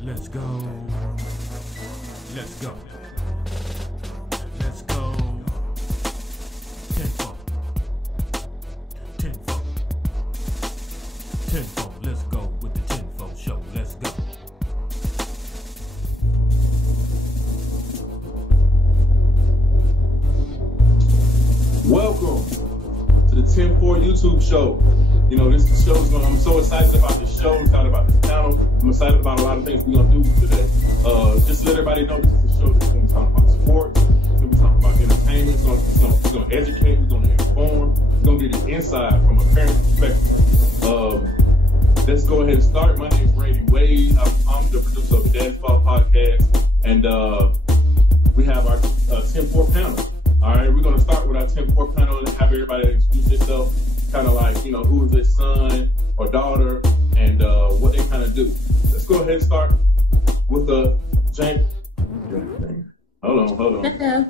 Let's go. Let's go. Let's go. Tenfold. Tenfold. Tenfold. Let's go with the Tenfold Show. Let's go. Welcome to the 10-4 YouTube show. You know, this show's going. I'm so excited about this show, excited about this panel. I'm excited about a lot of things we're gonna do today. Just to let everybody know, this is a show that's gonna be talking about sports. It's gonna be talking about entertainment. We're gonna educate. We're gonna inform. We're gonna get an insight from a parent perspective. Let's go ahead and start. My name is Brady Wade. I'm the producer of the Dad's Ball podcast, and we have our 10-4 panel. All right, we're gonna start with our 10-4 panel and have everybody introduce themselves. Kind of like, you know, who is their son or daughter and what they kind of do. Let's go ahead and start with James. Hold on.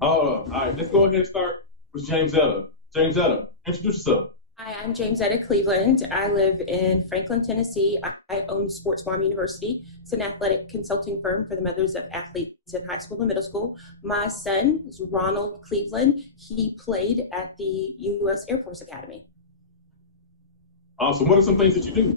All right, let's go ahead and start with James Etta. James Etta, introduce yourself. Hi, I'm James Etta Cleveland. I live in Franklin, Tennessee. I own Sports Farm University. It's an athletic consulting firm for the mothers of athletes in high school and middle school. My son is Ronald Cleveland. He played at the U.S. Air Force Academy. Awesome. What are some things that you do?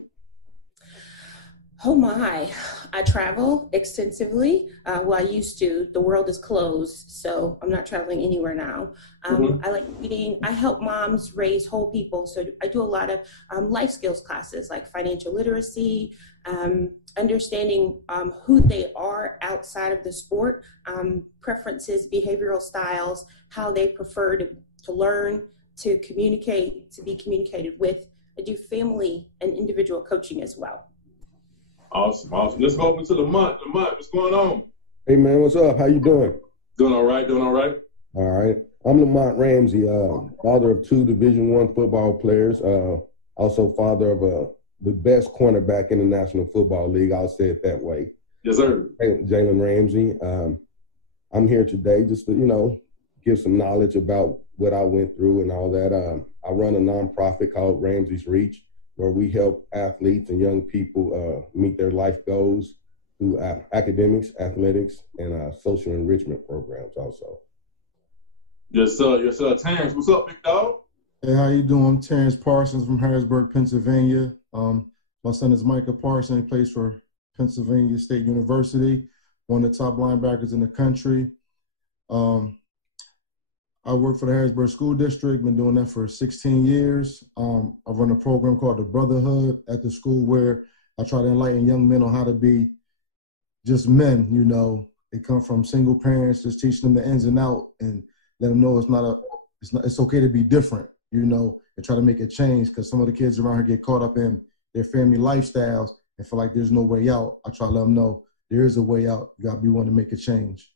Oh my, I travel extensively. Well, I used to. The world is closed, so I'm not traveling anywhere now. I like reading. I help moms raise whole people. So I do a lot of life skills classes like financial literacy, understanding who they are outside of the sport, preferences, behavioral styles, how they prefer to learn, to communicate, to be communicated with. I do family and individual coaching as well. Awesome. Let's go over to Lamont. Lamont, what's going on? Hey, man, what's up? How you doing? Doing all right. All right. I'm Lamont Ramsey, father of 2 Division I football players, also father of the best cornerback in the National Football League. I'll say it that way. Yes, sir. Jalen Ramsey. I'm here today just to, give some knowledge about what I went through and all that. I run a nonprofit called Ramsey's Reach, where we help athletes and young people meet their life goals through academics, athletics, and social enrichment programs also. Yes, sir. Terrence, what's up, big dog? Hey, how you doing? I'm Terrence Parsons from Harrisburg, Pennsylvania. My son is Micah Parsons. He plays for Pennsylvania State University, one of the top linebackers in the country. I work for the Harrisburg School District, been doing that for 16 years. I run a program called the Brotherhood at the school where I try to enlighten young men on how to be just men, They come from single parents, just teaching them the ins and outs and let them know it's okay to be different, and try to make a change, because some of the kids around here get caught up in their family lifestyles and feel like there's no way out. I try to let them know there is a way out. You got to be willing to make a change.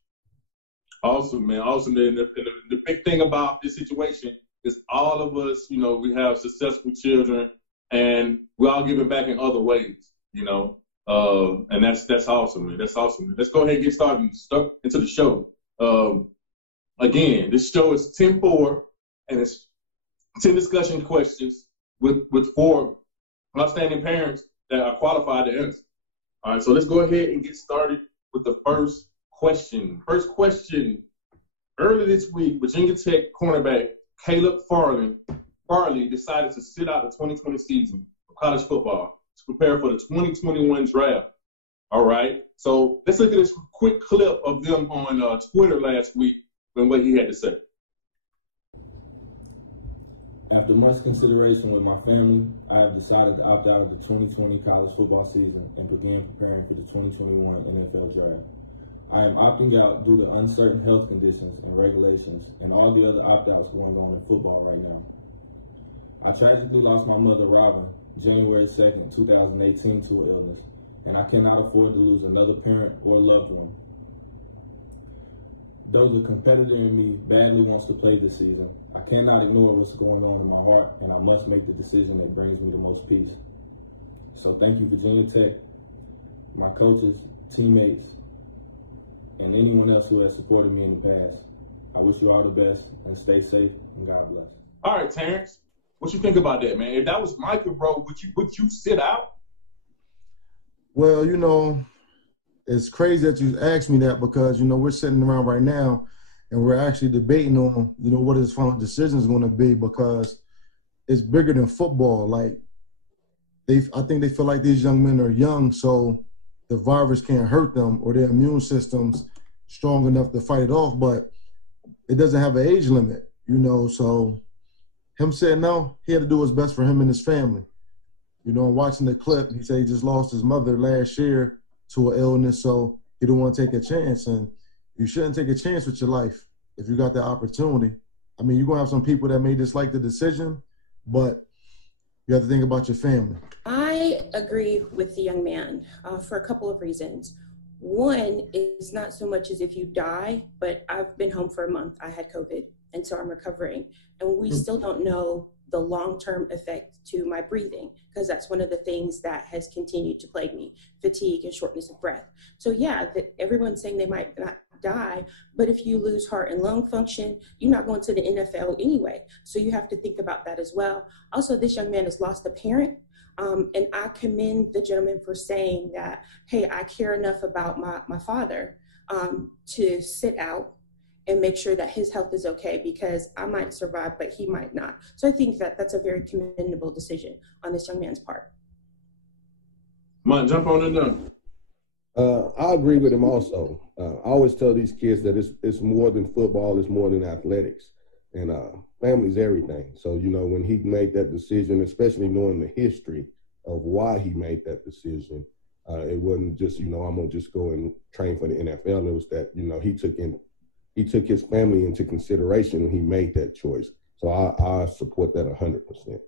Awesome, man. Awesome. And the big thing about this situation is all of us, we have successful children and we're all giving back in other ways, and that's awesome, man. That's awesome. Let's go ahead and get started and start into the show. Again, this show is 10-4 and it's 10 discussion questions with 4 outstanding parents that are qualified to answer. All right, so let's go ahead and get started with the first question. Early this week, Virginia Tech cornerback Caleb Farley decided to sit out the 2020 season of college football to prepare for the 2021 draft. All right, so let's look at this quick clip of them on Twitter last week and what he had to say. After much consideration with my family, I have decided to opt out of the 2020 college football season and begin preparing for the 2021 NFL draft. I am opting out due to uncertain health conditions and regulations and all the other opt-outs going on in football right now. I tragically lost my mother, Robin, January 2nd, 2018 to an illness, and I cannot afford to lose another parent or loved one. Though the competitor in me badly wants to play this season, I cannot ignore what's going on in my heart, and I must make the decision that brings me the most peace. So thank you, Virginia Tech, my coaches, teammates, and anyone else who has supported me in the past. I wish you all the best and stay safe and God bless. All right, Terrence, what you think about that, man? If that was Micah, bro, would you sit out? Well, it's crazy that you asked me that because, you know, we're sitting around right now and we're actually debating on, you know, what his final decision is going to be because it's bigger than football. Like, I think they feel like these young men are young, so the virus can't hurt them or their immune system's strong enough to fight it off, but it doesn't have an age limit, you know, so him saying no, he had to do what's best for him and his family. You know, watching the clip, he said he just lost his mother last year to an illness, so he didn't want to take a chance, and you shouldn't take a chance with your life if you got the opportunity. I mean, you're going to have some people that may dislike the decision, but you have to think about your family. I agree with the young man for a couple of reasons. One is not so much as if you die, but I've been home for a month. I had COVID, and so I'm recovering. And we still don't know the long-term effect to my breathing, because that's one of the things that has continued to plague me, fatigue and shortness of breath. So yeah, everyone's saying they might not die, but if you lose heart and lung function, you're not going to the NFL anyway. So you have to think about that as well. Also, this young man has lost a parent. And I commend the gentleman for saying that, hey, I care enough about my father to sit out and make sure that his health is okay, because I might survive, but he might not. So I think that that's a very commendable decision on this young man's part. Mike, jump on in there. I agree with him also. I always tell these kids that it's more than football, it's more than athletics. And family's everything. So, you know, when he made that decision, especially knowing the history of why he made that decision, it wasn't just, you know, I'm going to just go and train for the NFL. It was that, you know, he took his family into consideration when he made that choice. So I support that 100%.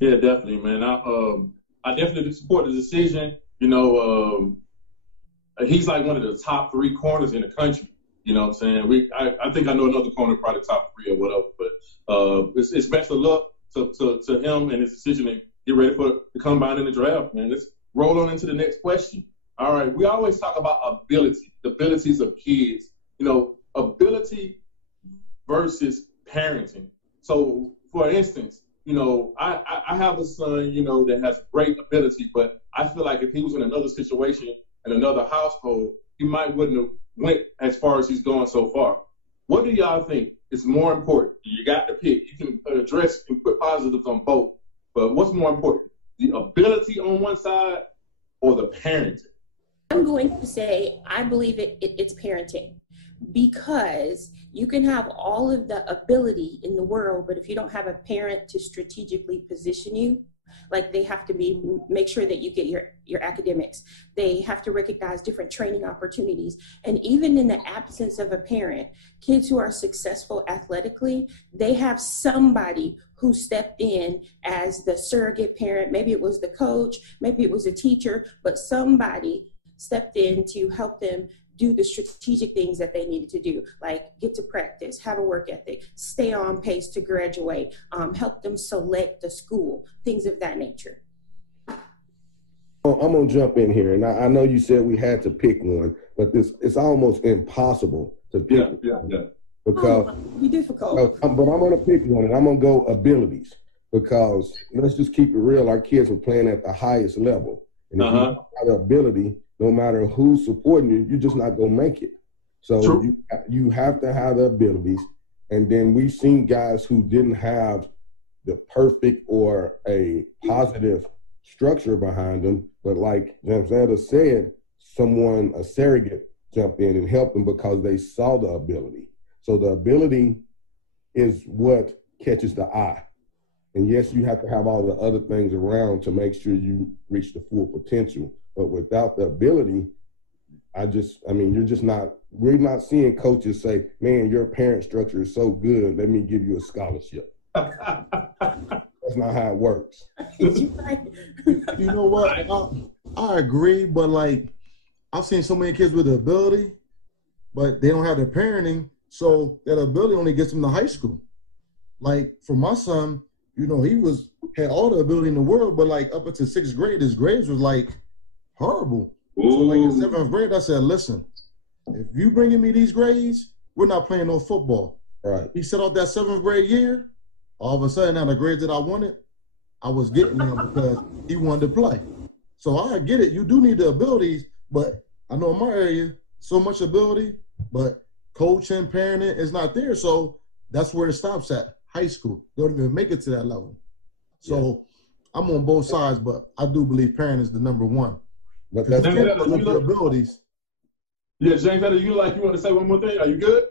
Yeah, definitely, man. I definitely support the decision. You know, he's like one of the top 3 corners in the country. You know what I'm saying? I think I know another corner, probably top 3 or whatever. But it's best of luck to him and his decision to get ready for the combine and the draft, man. Let's roll on into the next question. All right, we always talk about ability, the abilities of kids. You know, ability versus parenting. So, for instance, you know, I have a son, you know, that has great ability, but I feel like if he was in another situation in another household, he might wouldn't have went as far as he's gone so far. What do y'all think is more important? You got to pick. You can address and put positives on both, but what's more important, the ability on one side or the parenting? I'm going to say I believe it's parenting, because you can have all of the ability in the world, but if you don't have a parent to strategically position you, like they have to make sure that you get your academics. They have to recognize different training opportunities. And even in the absence of a parent, kids who are successful athletically, they have somebody who stepped in as the surrogate parent. Maybe it was the coach, maybe it was a teacher, but somebody stepped in to help them do the strategic things that they needed to do, like get to practice, have a work ethic, stay on pace to graduate, help them select the school, things of that nature. I'm going to jump in here, and I know you said we had to pick one, but it's almost impossible to pick one. Because it'd be difficult. But I'm going to pick one, and I'm going to go abilities, because let's just keep it real. Our kids are playing at the highest level. And if you don't have the ability, no matter who's supporting you, you're just not going to make it. So you have to have the abilities. And then we've seen guys who didn't have the perfect or a positive structure behind them. But like Jamzetta said, a surrogate jumped in and helped them because they saw the ability. So the ability is what catches the eye. And yes, you have to have all the other things around to make sure you reach the full potential. But without the ability, we're not seeing coaches say, man, your parent structure is so good, let me give you a scholarship. That's not how it works. You know what? I agree, but like, I've seen so many kids with the ability, but they don't have the parenting, so that ability only gets them to high school. Like, for my son, you know, he had all the ability in the world, but like up until 6th grade, his grades was like horrible. Ooh. So like in 7th grade, I said, listen, if you bringing me these grades, we're not playing no football. Right. He set out that 7th grade year. All of a sudden, now the grades that I wanted, I was getting them because he wanted to play. So I get it. You do need the abilities, but I know in my area, so much ability, but coaching, parenting is not there. So that's where it stops at. High school. They don't even make it to that level. So I'm on both sides, but I do believe parenting is the number one. But that's your abilities. Yeah, James, you want to say one more thing? Are you good?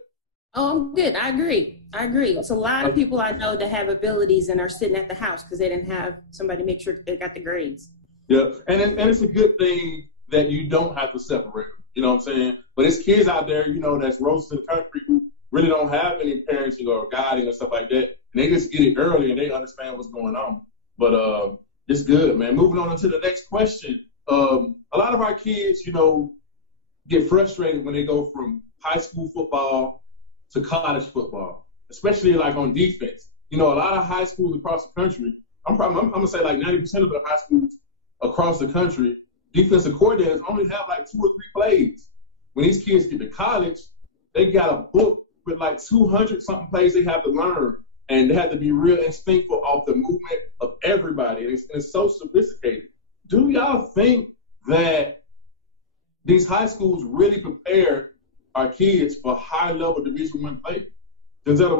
Oh, I'm good. I agree. It's a lot of people I know that have abilities and are sitting at the house because they didn't have somebody make sure they got the grades. Yeah, and it's a good thing that you don't have to separate them. You know what I'm saying? But it's kids out there, that's roasting the country who really don't have any parenting or guiding or stuff like that. And they just get it early and they understand what's going on. But it's good, man. Moving on to the next question. A lot of our kids, get frustrated when they go from high school football to college football, especially like on defense. A lot of high schools across the country, I'm gonna say like 90% of the high schools across the country, defensive coordinators only have like 2 or 3 plays. When these kids get to college, they got a book with like 200 something plays they have to learn, and they have to be real instinctful off the movement of everybody. And it's so sophisticated. Do y'all think that these high schools really prepare our kids for high-level Division I play? James Zetta,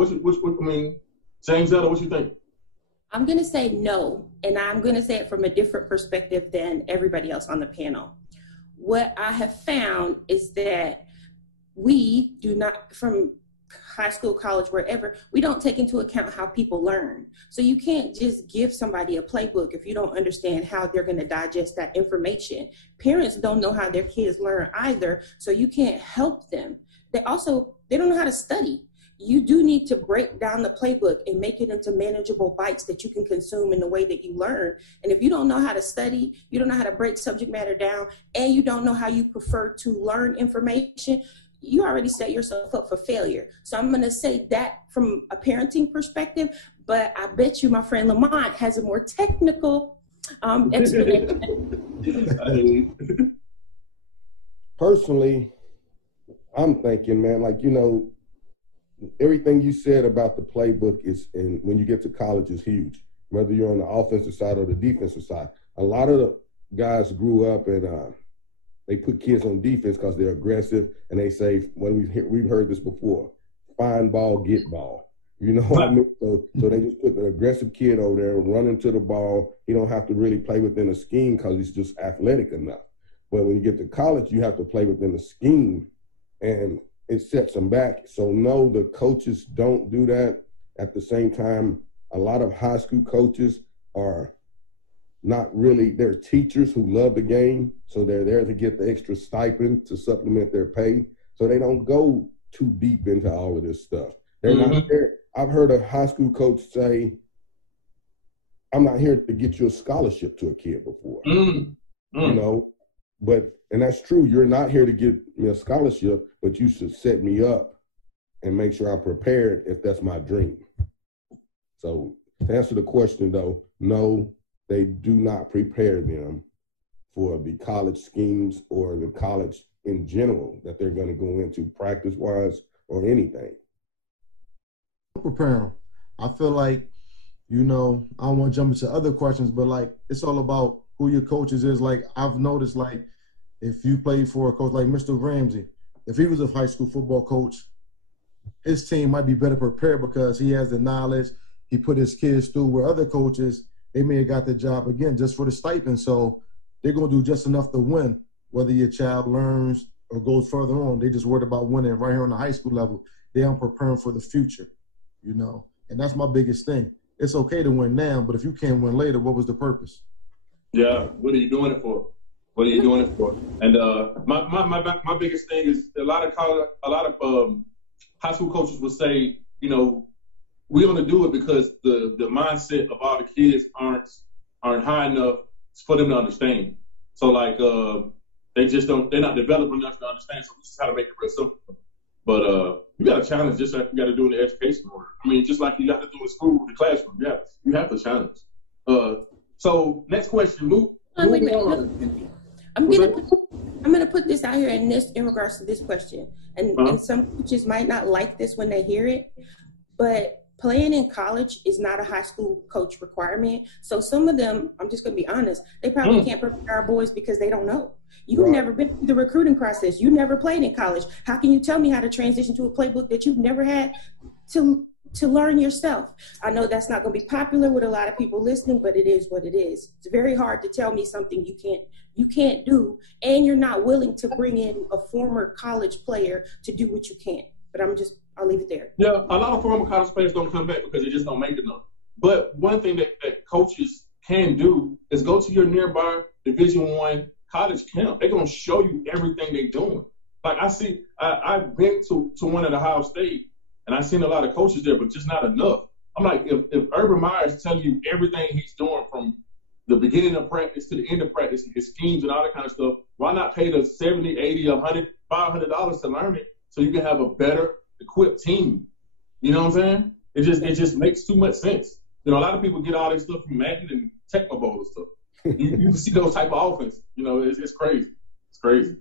what you think? I'm going to say no, and I'm going to say it from a different perspective than everybody else on the panel. What I have found is that we do not, from high school, college, wherever, we don't take into account how people learn. So you can't just give somebody a playbook if you don't understand how they're going to digest that information. Parents don't know how their kids learn either, so you can't help them. They don't know how to study. You do need to break down the playbook and make it into manageable bites that you can consume in the way that you learn. And if you don't know how to study, you don't know how to break subject matter down, and you don't know how you prefer to learn information, you already set yourself up for failure. So I'm going to say that from a parenting perspective, but I bet you my friend Lamont has a more technical explanation. Personally, I'm thinking, man, everything you said about the playbook and when you get to college is huge, whether you're on the offensive side or the defensive side. A lot of the guys grew up and they put kids on defense because they're aggressive, and they say, we've heard this before, find ball, get ball. You know what I mean? So they just put the aggressive kid over there running to the ball. He don't have to really play within a scheme because he's just athletic enough. But when you get to college, you have to play within the scheme, and it sets them back. So no, the coaches don't do that. At the same time, a lot of high school coaches are not really, they're teachers who love the game, so they're there to get the extra stipend to supplement their pay. So they don't go too deep into all of this stuff. They're not there. I've heard a high school coach say, I'm not here to get you a scholarship to a kid before. And that's true. You're not here to get me a scholarship, but you should set me up and make sure I'm prepared if that's my dream. So to answer the question though, no, they do not prepare them for the college schemes or the college in general that they're going to go into practice-wise or anything. Prepare them. I feel like, I don't want to jump into other questions, but it's all about who your coaches is. I've noticed, if you play for a coach like Mr. Ramsey, if he was a high school football coach, his team might be better prepared because he has the knowledge. He put his kids through, where other coaches, they may have got the job again just for the stipend. So they're going to do just enough to win, whether your child learns or goes further on. They just worried about winning right here on the high school level. They aren't preparing for the future, and that's my biggest thing. It's okay to win now, but if you can't win later, what was the purpose? Yeah, what are you doing it for? And my biggest thing is a lot of high school coaches will say, we want to do it because the mindset of all the kids aren't high enough for them to understand. So they're not developed enough to understand. So we just try to make it real simple. But you got to challenge just like you got to do in the education order. I mean, just like you got to do in school, the classroom. Yeah, you have to challenge. So next question, Luke. Wait a minute. I'm gonna put this out here in regards to this question, and some coaches might not like this when they hear it, but playing in college is not a high school coach requirement. So some of them, I'm just going to be honest, they probably can't prepare our boys because they don't know. You've never been through the recruiting process. You never played in college. How can you tell me how to transition to a playbook that you've never had to learn yourself? I know that's not going to be popular with a lot of people listening, but it is what it is. It's very hard to tell me something you can't do, and you're not willing to bring in a former college player to do what you can't. But I'll leave it there. Yeah, a lot of former college players don't come back because they just don't make enough. But one thing that coaches can do is go to your nearby Division I college camp. They're going to show you everything they're doing. Like I've been to one at Ohio State, and I've seen a lot of coaches there, but just not enough. I'm like, if Urban Meyer is telling you everything he's doing from the beginning of practice to the end of practice, and his schemes and all that kind of stuff, why not pay the $70, $80, $100, $500 to learn it so you can have a better equipped team? You know what I'm saying? It just makes too much sense. You know, a lot of people get all this stuff from Madden and Tecmo Bowl and stuff. You see those type of offense. You know, it's crazy. It's crazy.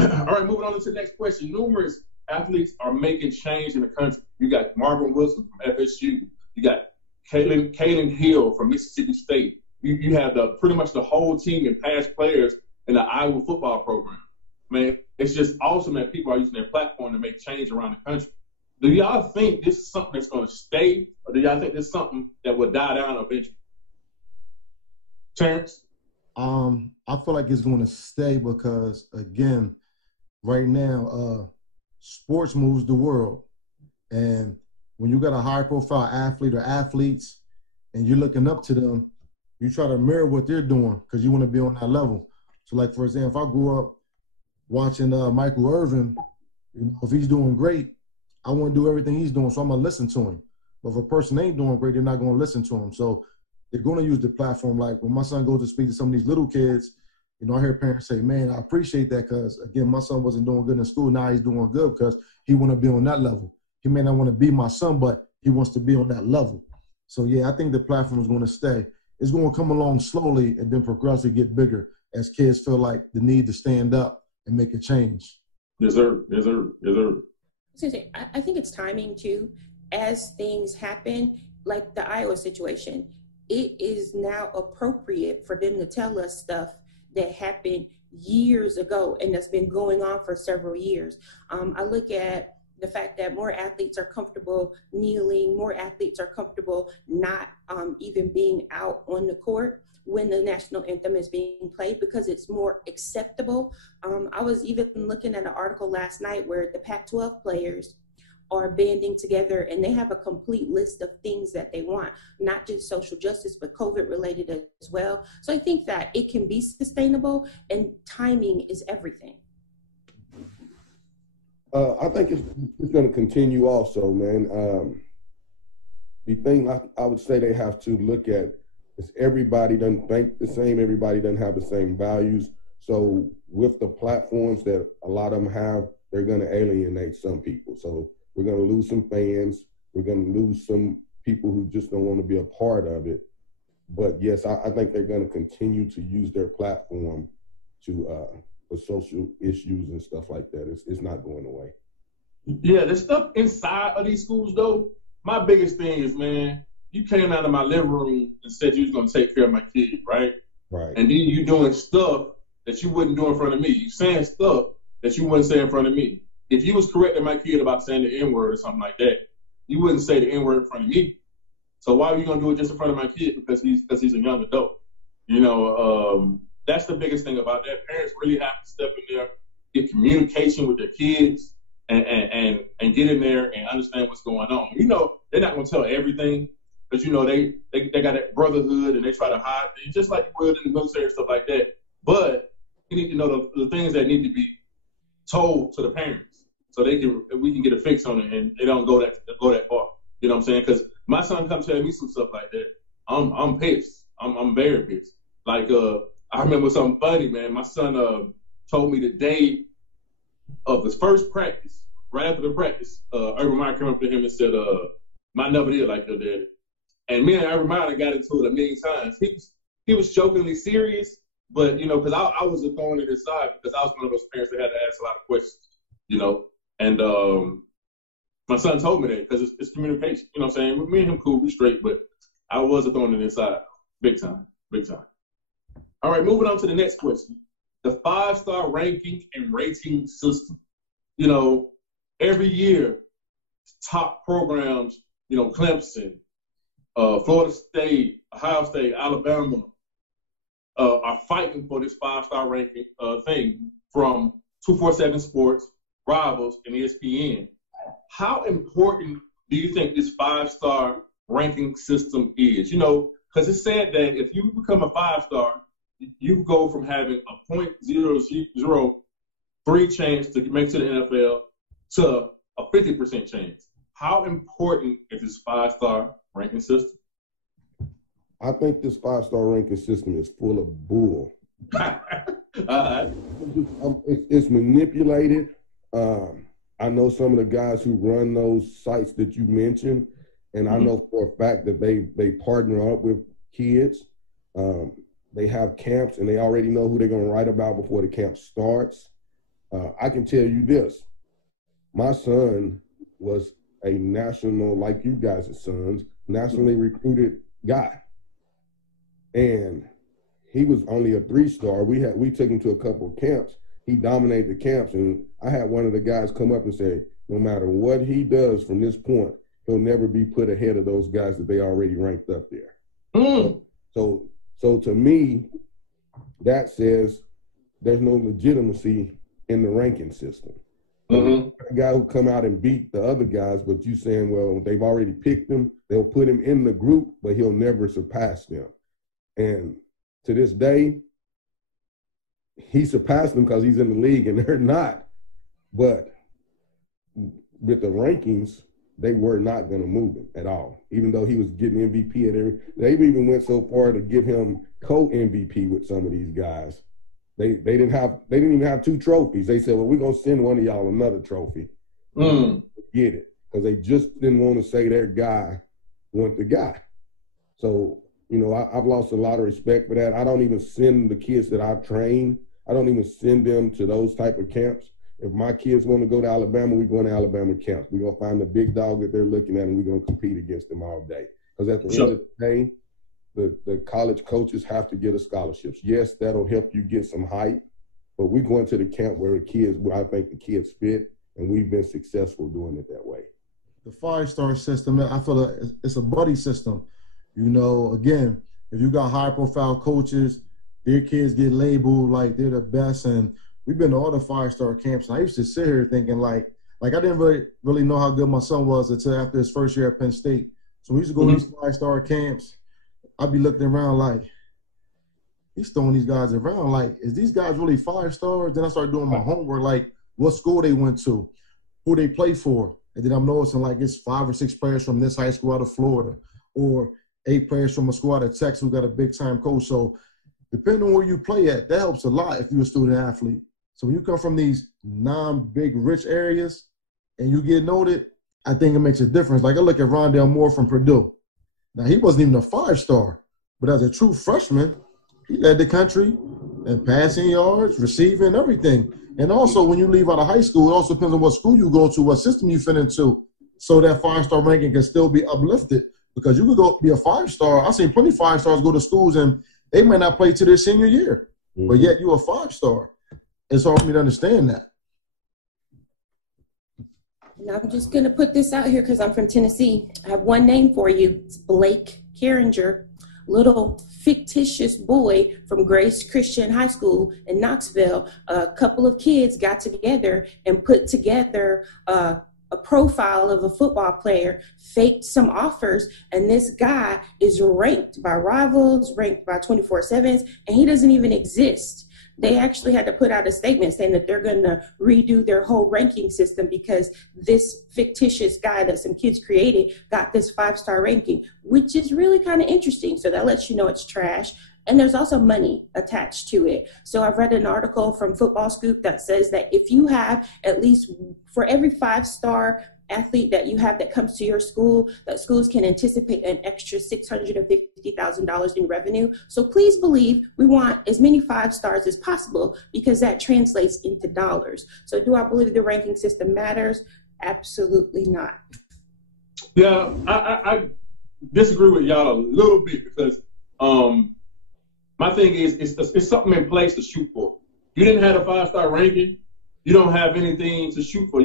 All right, moving on to the next question. Numerous athletes are making change in the country. You got Marvin Wilson from FSU. You got Kalen Hill from Mississippi State. You have pretty much the whole team and past players in the Iowa football program. Man, it's just awesome that people are using their platform to make change around the country. Do y'all think this is something that's going to stay, or do y'all think this is something that will die down eventually? Terrence? I feel like it's going to stay because, again, right now, sports moves the world. And when you got a high-profile athlete or athletes and you're looking up to them, you try to mirror what they're doing because you want to be on that level. So, like, for example, if I grew up watching Michael Irvin, you know, if he's doing great, I want to do everything he's doing, so I'm going to listen to him. But if a person ain't doing great, they're not going to listen to him. So they're going to use the platform. Like when my son goes to speak to some of these little kids, you know, I hear parents say, man, I appreciate that because, again, my son wasn't doing good in school. Now he's doing good because he want to be on that level. He may not want to be my son, but he wants to be on that level. So, yeah, I think the platform is going to stay. It's going to come along slowly and then progressively get bigger as kids feel like the need to stand up and make a change. Yes, sir. Yes, sir. Yes, sir. I think it's timing, too. As things happen, like the Iowa situation, it is now appropriate for them to tell us stuff that happened years ago and that's been going on for several years. I look at the fact that more athletes are comfortable kneeling, more athletes are comfortable not even being out on the court when the national anthem is being played because it's more acceptable. I was even looking at an article last night where the Pac-12 players are banding together and they have a complete list of things that they want, not just social justice, but COVID related as well. So I think that it can be sustainable and timing is everything. I think it's going to continue also, man. The thing I would say they have to look at is everybody doesn't think the same. Everybody doesn't have the same values. So with the platforms that a lot of them have, they're going to alienate some people. So we're going to lose some fans. We're going to lose some people who just don't want to be a part of it. But yes, I think they're going to continue to use their platform to for social issues and stuff like that. It's not going away. Yeah, the stuff inside of these schools, though, my biggest thing is, man, you came out of my living room and said you was going to take care of my kid, right? Right. And then you doing stuff that you wouldn't do in front of me. You saying stuff that you wouldn't say in front of me. If you was correcting my kid about saying the N-word or something like that, you wouldn't say the N-word in front of me. So why are you going to do it just in front of my kid because he's a young adult? You know, that's the biggest thing about that. Parents really have to step in there, get communication with their kids, and get in there and understand what's going on. You know, they're not going to tell everything because, you know, they got that brotherhood and they try to hide things just like you would in the military and stuff like that. But you need to know the things that need to be told to the parents so we can get a fix on it and they don't go that far. You know what I'm saying? Because my son comes tell me some stuff like that. I'm pissed. I'm very pissed. Like I remember something funny, man. My son told me the day of his first practice, right after the practice, Urban Meyer came up to him and said, "My never did like your daddy." And me and Urban Meyer got into it a million times. He was jokingly serious, but you know, because I was a thorn in his side because I was one of those parents that had to ask a lot of questions, you know. And My son told me that because it's communication. You know what I'm saying? Me and him cool, we straight, but I was a thorn in his side. Big time. Big time. All right, moving on to the next question. The 5-star ranking and rating system. You know, every year, top programs, you know, Clemson, Florida State, Ohio State, Alabama, are fighting for this 5-star ranking thing from 247 Sports, Rivals, and ESPN. How important do you think this 5-star ranking system is? You know, because it's said that if you become a 5-star, you go from having a 0.003 chance to make to the NFL to a 50% chance. How important is this 5-star ranking system? I think this 5-star ranking system is full of bull. It's manipulated. I know some of the guys who run those sites that you mentioned, and I know for a fact that they partner up with kids. They have camps, and they already know who they're going to write about before the camp starts. I can tell you this. My son was a national, like you guys' sons, nationally recruited guy. And he was only a 3-star. We took him to a couple of camps. He dominated the camps, and I had one of the guys come up and say, no matter what he does from this point, he'll never be put ahead of those guys that they already ranked up there. So to me, that says there's no legitimacy in the ranking system. A guy who come out and beat the other guys, but you saying, well, they've already picked him, they'll put him in the group, but he'll never surpass them. And to this day, he surpassed them because he's in the league and they're not. But with the rankings, they were not going to move him at all, even though he was getting MVP at every. They even went so far to give him co-MVP with some of these guys. They didn't even have 2 trophies. They said, well, we're going to send one of y'all another trophy. Get it. Because they just didn't want to say their guy wasn't the guy. So, you know, I've lost a lot of respect for that. I don't even send the kids that I've trained. I don't even send them to those type of camps. If my kids want to go to Alabama, we're going to Alabama camps. We're going to find the big dog that they're looking at, and we're going to compete against them all day. Because at the end of the day, the college coaches have to get us scholarships. Yes, that'll help you get some hype, but we're going to the camp where I think the kids fit, and we've been successful doing it that way. The 5-star system, I feel it's a buddy system. You know, again, if you got high-profile coaches, their kids get labeled like they're the best, and we've been to all the 5-star camps. And I used to sit here thinking like I didn't really know how good my son was until after his first year at Penn State. So we used to go to these 5-star camps. I'd be looking around like, he's throwing these guys around. Like, is these guys really 5 stars? Then I started doing my homework, like what school they went to, who they play for. And then I'm noticing like it's 5 or 6 players from this high school out of Florida, or 8 players from a school out of Texas who got a big-time coach. So depending on where you play at, that helps a lot if you're a student athlete. So when you come from these non-big rich areas and you get noted, I think it makes a difference. Like I look at Rondale Moore from Purdue. Now, he wasn't even a 5-star, but as a true freshman, he led the country in passing yards, receiving, everything. And also, when you leave out of high school, it also depends on what school you go to, what system you fit into, so that 5-star ranking can still be uplifted. Because you could go be a 5-star. I've seen plenty of 5-stars go to schools, and they may not play to their senior year, but yet you're a 5-star. It's hard for me to understand that. Now I'm just going to put this out here because I'm from Tennessee. I have one name for you. It's Blake Carringer, little fictitious boy from Grace Christian High School in Knoxville. A couple of kids got together and put together a profile of a football player, faked some offers, and this guy is ranked by Rivals, ranked by 24/7s, and he doesn't even exist. They actually had to put out a statement saying that they're going to redo their whole ranking system because this fictitious guy that some kids created got this 5-star ranking, which is really kind of interesting. So that lets you know it's trash. And there's also money attached to it. So I've read an article from Football Scoop that says that if you have at least for every 5-star athlete that you have that comes to your school, that schools can anticipate an extra $650,000 in revenue. So please believe we want as many 5 stars as possible because that translates into dollars. So do I believe the ranking system matters? Absolutely not. Yeah, I disagree with y'all a little bit because my thing is it's something in place to shoot for. You didn't have a 5-star ranking. You don't have anything to shoot for.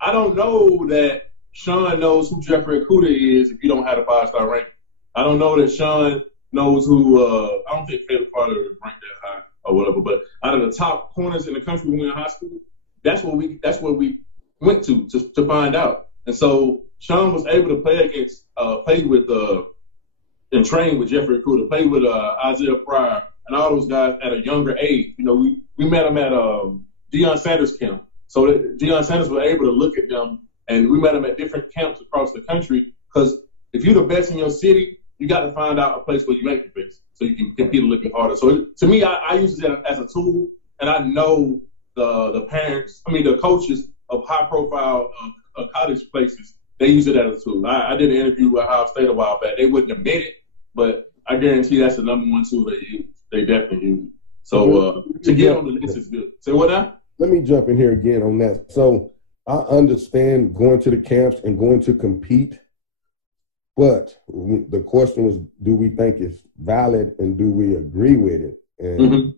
I don't know that Sean knows who Jeffrey Okudah is if you don't have a 5-star ranking. I don't know that Sean knows who. I don't think Caleb Farley is ranked that high or whatever. But out of the top corners in the country when we were in high school, that's what we went to find out. And so Sean was able to play with and train with Jeffrey Okudah, play with Isaiah Pryor and all those guys at a younger age. You know, we met them at Deion Sanders camp. So Deion Sanders was able to look at them, and we met them at different camps across the country. Because if you're the best in your city, you got to find out a place where you ain't the best, so you can compete a little bit harder. So to me, I use it as a tool, and I know the parents, the coaches of high-profile college places, they use it as a tool. I did an interview with Ohio State a while back. They wouldn't admit it, but I guarantee that's the number one tool they use. They definitely use it. So to get on the list is good. Say what now? Let me jump in here again on that. So I understand going to the camps and going to compete, but the question was, do we think it's valid and do we agree with it? And,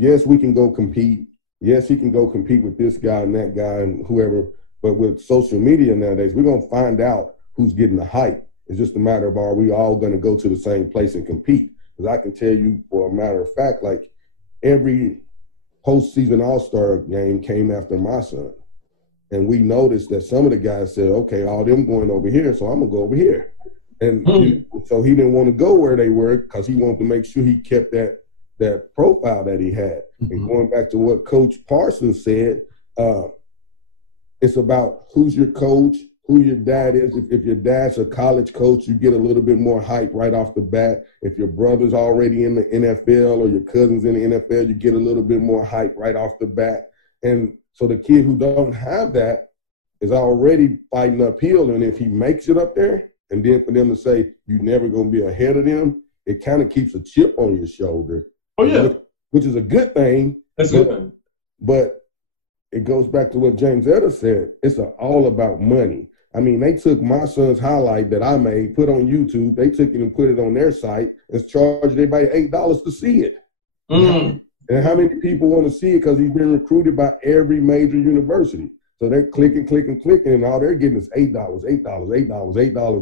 yes, we can go compete. Yes, he can go compete with this guy and that guy and whoever. But with social media nowadays, we're going to find out who's getting the hype. It's just a matter of, are we all going to go to the same place and compete? Because I can tell you for a matter of fact, like every postseason All-Star game came after my son. And we noticed that some of the guys said, okay, all them going over here, so I'm going to go over here. And so he didn't want to go where they were because he wanted to make sure he kept that profile that he had. And going back to what Coach Parsons said, it's about who's your coach, who your dad is. If your dad's a college coach, you get a little bit more hype right off the bat. If your brother's already in the NFL or your cousin's in the NFL, you get a little bit more hype right off the bat. And so the kid who don't have that is already fighting uphill. And if he makes it up there, and then for them to say you're never going to be ahead of them, it kind of keeps a chip on your shoulder. Oh, yeah. Which is a good thing. That's a good thing. But it goes back to what James Etta said. It's all about money. They took my son's highlight that I made, put on YouTube. They took it and put it on their site and charged everybody $8 to see it. And how many people want to see it because he's been recruited by every major university? So they're clicking, and all they're getting is $8,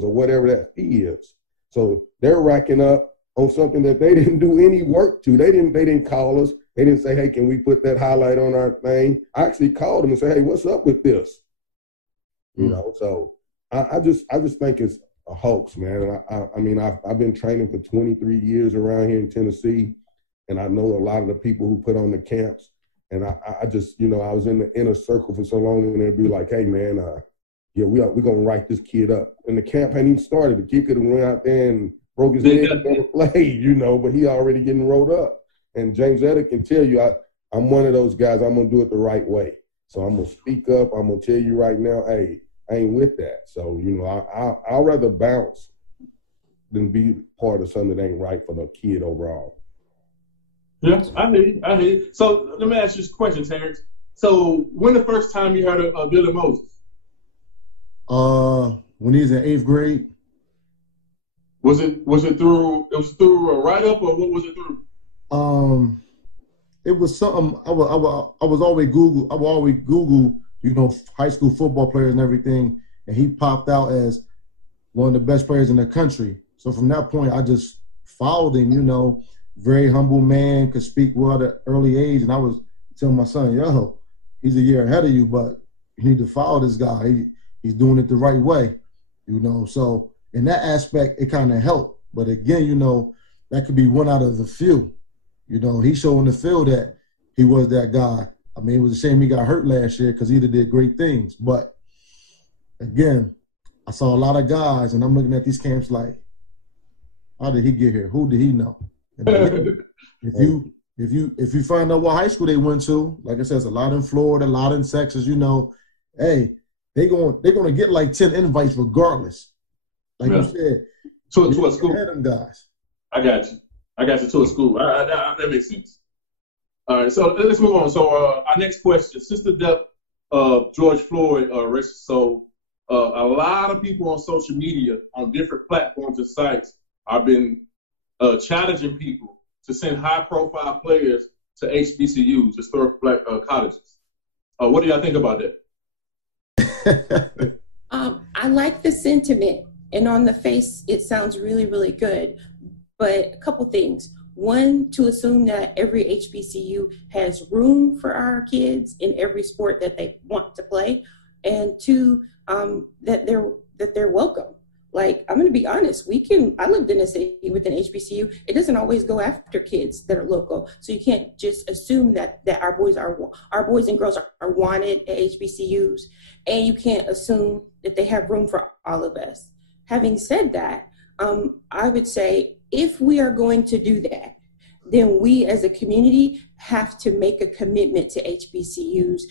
or whatever that fee is. So they're racking up on something that they didn't do any work to. They didn't call us. They didn't say, hey, can we put that highlight on our thing? I actually called them and said, hey, what's up with this? So I just think it's a hoax, man. I've been training for 23 years around here in Tennessee, and I know a lot of the people who put on the camps. And I just, I was in the inner circle for so long, and they'd be like, hey, man, we're going to write this kid up. And the camp hadn't even started. The kid could have went out there and broke his leg and never played, but he already getting rolled up. And James Etta can tell you, I'm one of those guys, I'm going to do it the right way. So I'm going to speak up. I'm going to tell you right now, hey, I ain't with that. So, I'll rather bounce than be part of something that ain't right for the kid overall. Yeah, I hear you. So let me ask you this question, Terrence. So when the first time you heard of Billy Moses? When he was in 8th grade. Was it through a write-up, or what was it through? It was something I would always Google, high school football players and everything, and he popped out as one of the best players in the country. So from that point, I just followed him, very humble man, could speak well at an early age. And I was telling my son, he's a year ahead of you, but you need to follow this guy. He's doing it the right way, So in that aspect, it kind of helped. But again, that could be one out of the few. He showed in the field that he was that guy. It was a shame he got hurt last year because he did great things. But again, I saw a lot of guys, and I'm looking at these camps like, how did he get here? Who did he know? If you find out what high school they went to, like I said, it's a lot in Florida, a lot in Texas. Hey, they're gonna get like 10 invites regardless. Like you said, to a school. Them guys. I got you to a school. That makes sense. All right, so let's move on. So our next question, Sister Dep George Floyd arrest. So a lot of people on social media, on different platforms and sites, have been challenging people to send high-profile players to HBCUs, historic black colleges. What do y'all think about that? I like the sentiment, and on the face, it sounds really, really good. But a couple things. One, to assume that every HBCU has room for our kids in every sport that they want to play, and two, that they're welcome. Like, I'm going to be honest, I lived in a city with an HBCU. It doesn't always go after kids that are local. So you can't just assume that our boys and girls are wanted at HBCUs, and you can't assume that they have room for all of us. Having said that, I would say if we are going to do that, then we as a community have to make a commitment to HBCUs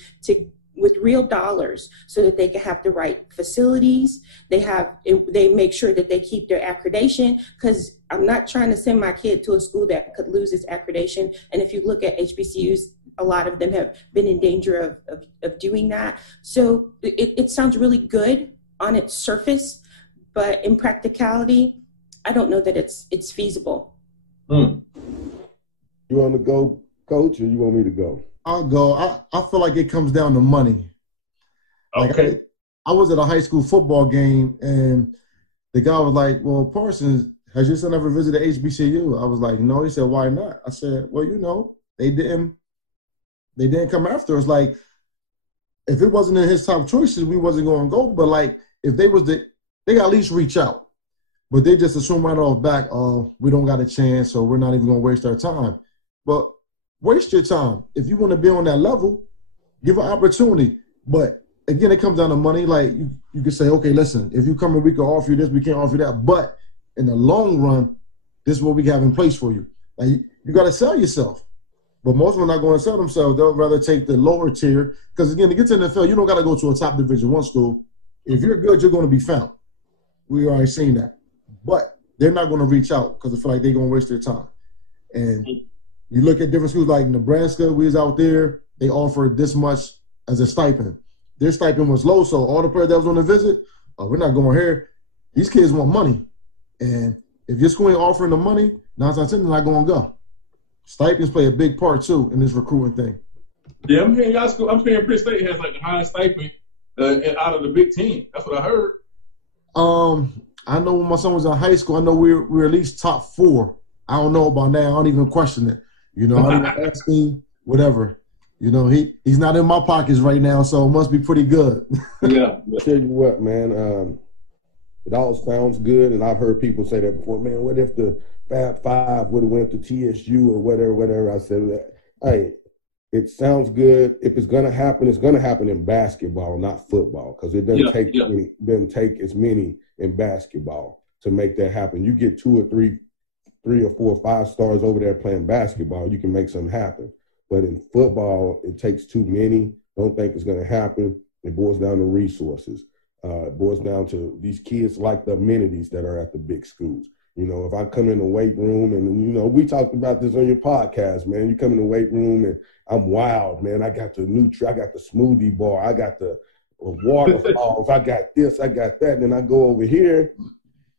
with real dollars so that they can have the right facilities. They make sure that they keep their accreditation, because I'm not trying to send my kid to a school that could lose its accreditation. And if you look at HBCUs, a lot of them have been in danger of doing that. So it sounds really good on its surface, but in practicality, I don't know that it's feasible. You want to go, Coach, or you want me to go? I'll go. I feel like it comes down to money. Okay. Like I was at a high school football game, and the guy was like, well, Parsons, has your son ever visited HBCU? I was like, no. He said, why not? I said, well, they didn't come after us. Like, if it wasn't in his top choices, we wasn't going to go. But, like, if they got at least reach out. But they just assume right off back, we don't got a chance, so we're not even going to waste our time. But waste your time. If you want to be on that level, give an opportunity. But, again, it comes down to money. Like, you can say, okay, listen, if you come in, we can offer you this, we can't offer you that. But in the long run, this is what we have in place for you. Like, you got to sell yourself. But most of them are not going to sell themselves. They'll rather take the lower tier. Because, again, to get to the NFL, you don't got to go to a top Division I school. If you're good, you're going to be found. We already seen that. But they're not going to reach out because they feel like they're going to waste their time. And you look at different schools like Nebraska, we was out there, they offered this much as a stipend. Their stipend was low, so all the players that was on the visit, we're not going here. These kids want money. And if your school ain't offering the money, 9 times out of 10, they're not going to go. Stipends play a big part, too, in this recruiting thing. Yeah, I'm hearing Penn State has like the highest stipend out of the Big Ten. That's what I heard. I know when my son was in high school, I know we were at least top 4. I don't know about now. I don't even question it. I don't even ask him, whatever. He's not in my pockets right now, so it must be pretty good. Yeah. Tell you what, man, it all sounds good, and I've heard people say that before. Man, what if the Fab Five would have went to TSU or whatever? I said, hey, it sounds good. If it's going to happen, it's going to happen in basketball, not football, because it doesn't take as many in basketball to make that happen. You get 2 or 3 or 4 or 5 stars over there playing basketball, you can make something happen. But in football, it takes too many. Don't think it's going to happen. It boils down to resources. It boils down to these kids like the amenities that are at the big schools. If I come in the weight room and, we talked about this on your podcast, man. You come in the weight room and I'm wild, man. I got the I got the smoothie bar. I got the waterfalls. I got this, I got that. And then I go over here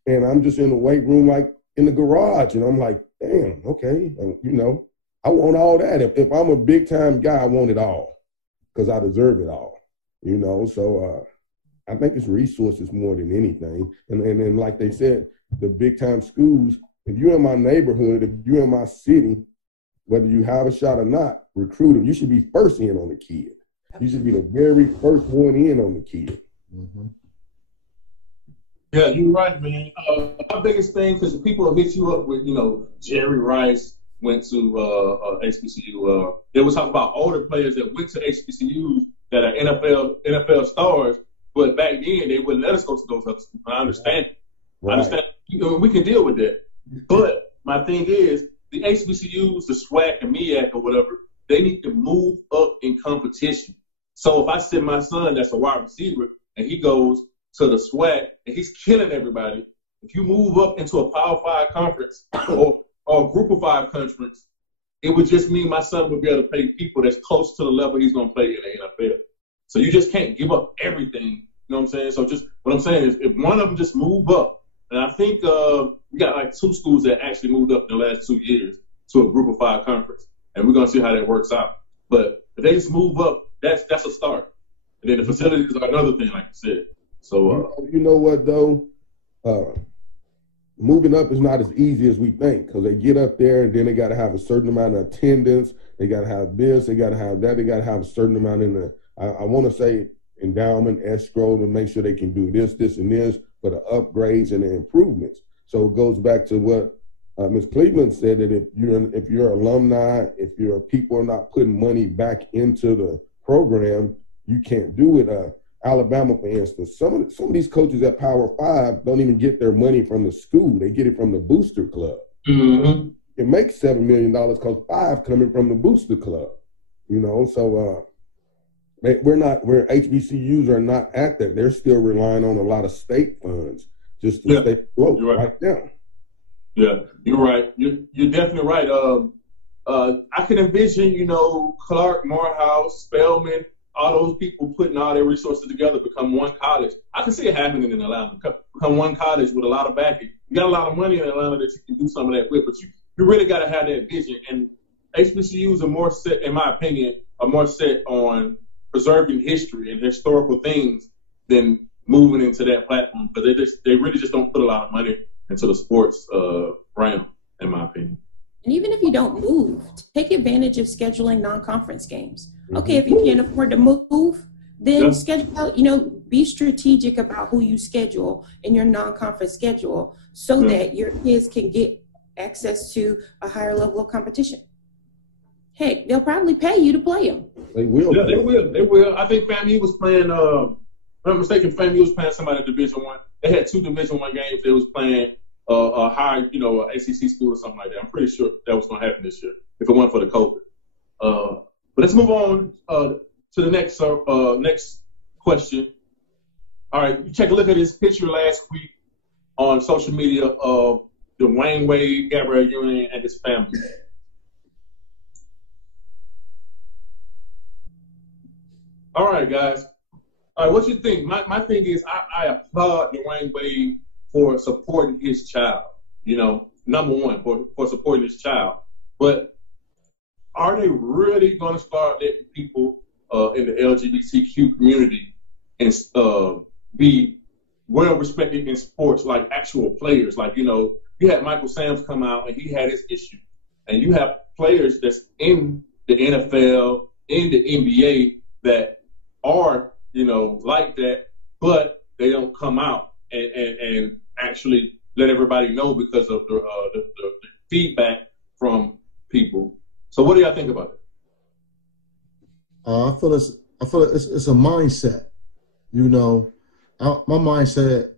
and I'm just in the weight room like in the garage. And I'm like, damn, okay. And, I want all that. If I'm a big-time guy, I want it all because I deserve it all, So I think it's resources more than anything. And like they said, the big-time schools, if you're in my neighborhood, if you're in my city, whether you have a shot or not, recruit them. You should be first in on the kid. You should be the very first one in on the kid. Mm-hmm. Yeah, you're right, man. My biggest thing, because people will hit you up with, Jerry Rice went to HBCU. They was talking about older players that went to HBCUs that are NFL stars, but back then they wouldn't let us go to those other schools. I understand. Right. I understand. We can deal with that. But my thing is, the HBCUs, the SWAC and MEAC or whatever, they need to move up in competition. So if I send my son that's a wide receiver and he goes to the SWAC and he's killing everybody, if you move up into a Power 5 conference or a Group of 5 conference, it would just mean my son would be able to play people that's close to the level he's going to play in the NFL. So you just can't give up everything. You know what I'm saying? So just what I'm saying is if one of them just move up, and I think we got like 2 schools that actually moved up in the last 2 years to a Group of 5 conference, and we're gonna see how that works out. But if they just move up, that's a start. And then the facilities are another thing, like you said. So you know what though, moving up is not as easy as we think, because they get up there and then they got to have a certain amount of attendance. They got to have this, they got to have that, they got to have a certain amount in the, I want to say endowment, escrow, to make sure they can do this, and this for the upgrades and the improvements. So it goes back to what Ms. Cleveland said, that if you're alumni, if your people are not putting money back into the program, you can't do it. Alabama, for instance, some of these coaches at Power 5 don't even get their money from the school; they get it from the booster club. Mm-hmm. It makes $7 million because 5 coming from the booster club. You know, so where HBCUs are not at that. They're still relying on a lot of state funds just to stay afloat right now. Yeah, you're right. You're definitely right. I can envision, Clark, Morehouse, Spelman, all those people putting all their resources together, become one college. I can see it happening in Atlanta. Become one college with a lot of backing. You got a lot of money in Atlanta that you can do some of that with, but you really got to have that vision. And HBCUs are more set, in my opinion, on preserving history and historical things than moving into that platform, because they really just don't put a lot of money into the sports realm, in my opinion. And even if you don't move, take advantage of scheduling non-conference games. Okay, if you can't afford to move, then schedule out, be strategic about who you schedule in your non-conference schedule so that your kids can get access to a higher level of competition. Heck, they'll probably pay you to play them. They will. Yeah, they will. I think FAMU was playing, if I'm not mistaken, FAMU was playing somebody at Division I. They had 2 Division I games. They was playing a high, ACC school or something like that. I'm pretty sure that was going to happen this year if it weren't for the COVID. But let's move on to the next question. All right, you take a look at this picture last week on social media of Dwyane Wade, Gabrielle Union, and his family. All right, guys. All right, what you think? My thing is I applaud Dwyane Wade for supporting his child, number one, for supporting his child. But are they really going to start letting people in the LGBTQ community and be well respected in sports, like actual players? Like, you had Michael Sams come out and he had his issue. And you have players that's in the NFL, in the NBA that are, like that, but they don't come out and actually let everybody know because of the feedback from people. So what do y'all think about it? I feel it's a mindset. My mindset,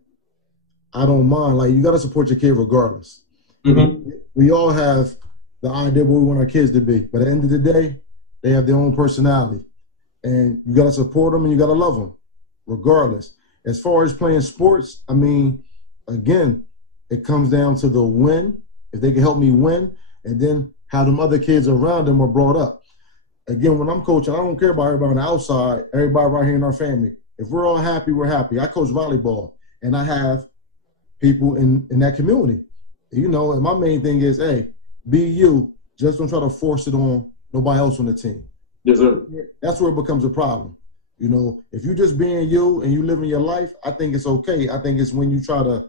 I don't mind. Like, you got to support your kid regardless. Mm-hmm. We all have the idea of what we want our kids to be, but at the end of the day, they have their own personality, and you got to support them and you got to love them regardless. As far as playing sports, again, it comes down to the win. If they can help me win, and then how them other kids around them are brought up. Again, when I'm coaching, I don't care about everybody on the outside, everybody right here in our family. If we're all happy, we're happy. I coach volleyball, and I have people in that community. And my main thing is, hey, be you. Just don't try to force it on nobody else on the team. Yes, sir. That's where it becomes a problem. If you just being you and you living your life, I think it's okay. I think it's when you try to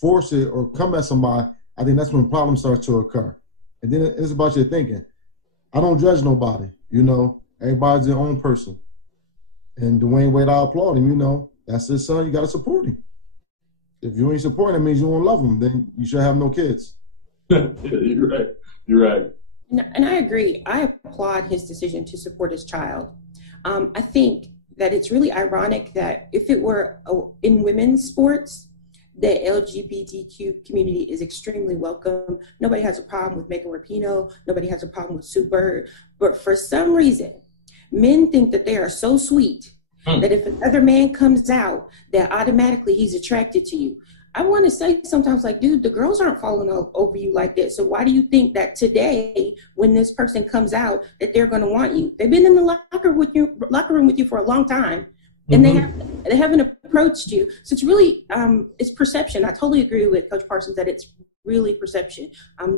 force it or come at somebody, I think that's when problems start to occur. And then it's about your thinking. I don't judge nobody, Everybody's their own person. And Dwyane Wade, I applaud him, That's his son. You got to support him. If you ain't supporting him, it means you won't love him. Then you should have no kids. Yeah, you're right. You're right. And I agree. I applaud his decision to support his child. I think that it's really ironic that if it were in women's sports, the LGBTQ community is extremely welcome. Nobody has a problem with Megan Rapinoe. Nobody has a problem with Sue Bird. But for some reason, men think that they are so sweet that if another man comes out, that automatically he's attracted to you. I want to say sometimes, like, dude, the girls aren't falling over you like this. So why do you think that today, when this person comes out, that they're going to want you? They've been in the locker room with you for a long time, and they haven't approached you. So it's really it's perception. I totally agree with Coach Parsons that it's really perception.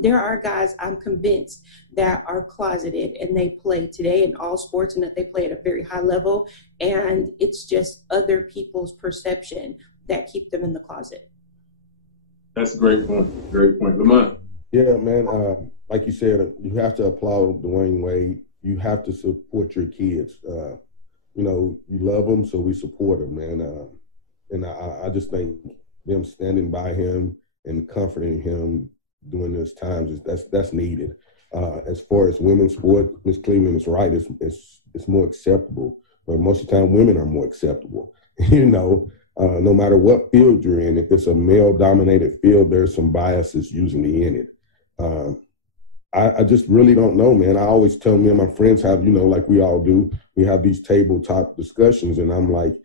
There are guys, I'm convinced, that are closeted and they play today in all sports and that they play at a very high level, and it's just other people's perception that keep them in the closet. That's a great point. Great point. Lamont. Yeah, man. Like you said, you have to applaud Dwyane Wade. You have to support your kids. You know, you love them, so we support them, man. And I just think them standing by him and comforting him during those times that's needed. As far as women's sport, Ms. Cleveland is right. It's more acceptable, but most of the time women are more acceptable. You know, no matter what field you're in, if it's a male-dominated field, there's some biases usually in it. I just really don't know, man. I always tell me and my friends have, you know, like we all do, we have these tabletop discussions, and I'm like,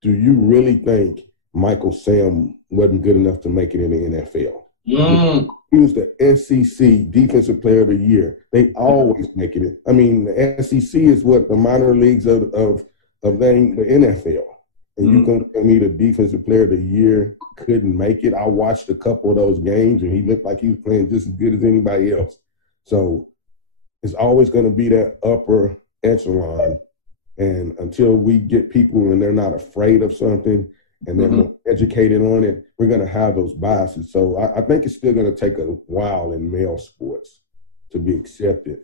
do you really think Michael Sam wasn't good enough to make it in the NFL? He was the SEC Defensive Player of the Year. They always make it. I mean, the SEC is what the minor leagues of the NFL. And you gonna tell me the Defensive Player of the Year couldn't make it? I watched a couple of those games, and he looked like he was playing just as good as anybody else. So it's always going to be that upper echelon. And until we get people and they're not afraid of something and they're more educated on it, we're going to have those biases. So I think it's still going to take a while in male sports to be accepted.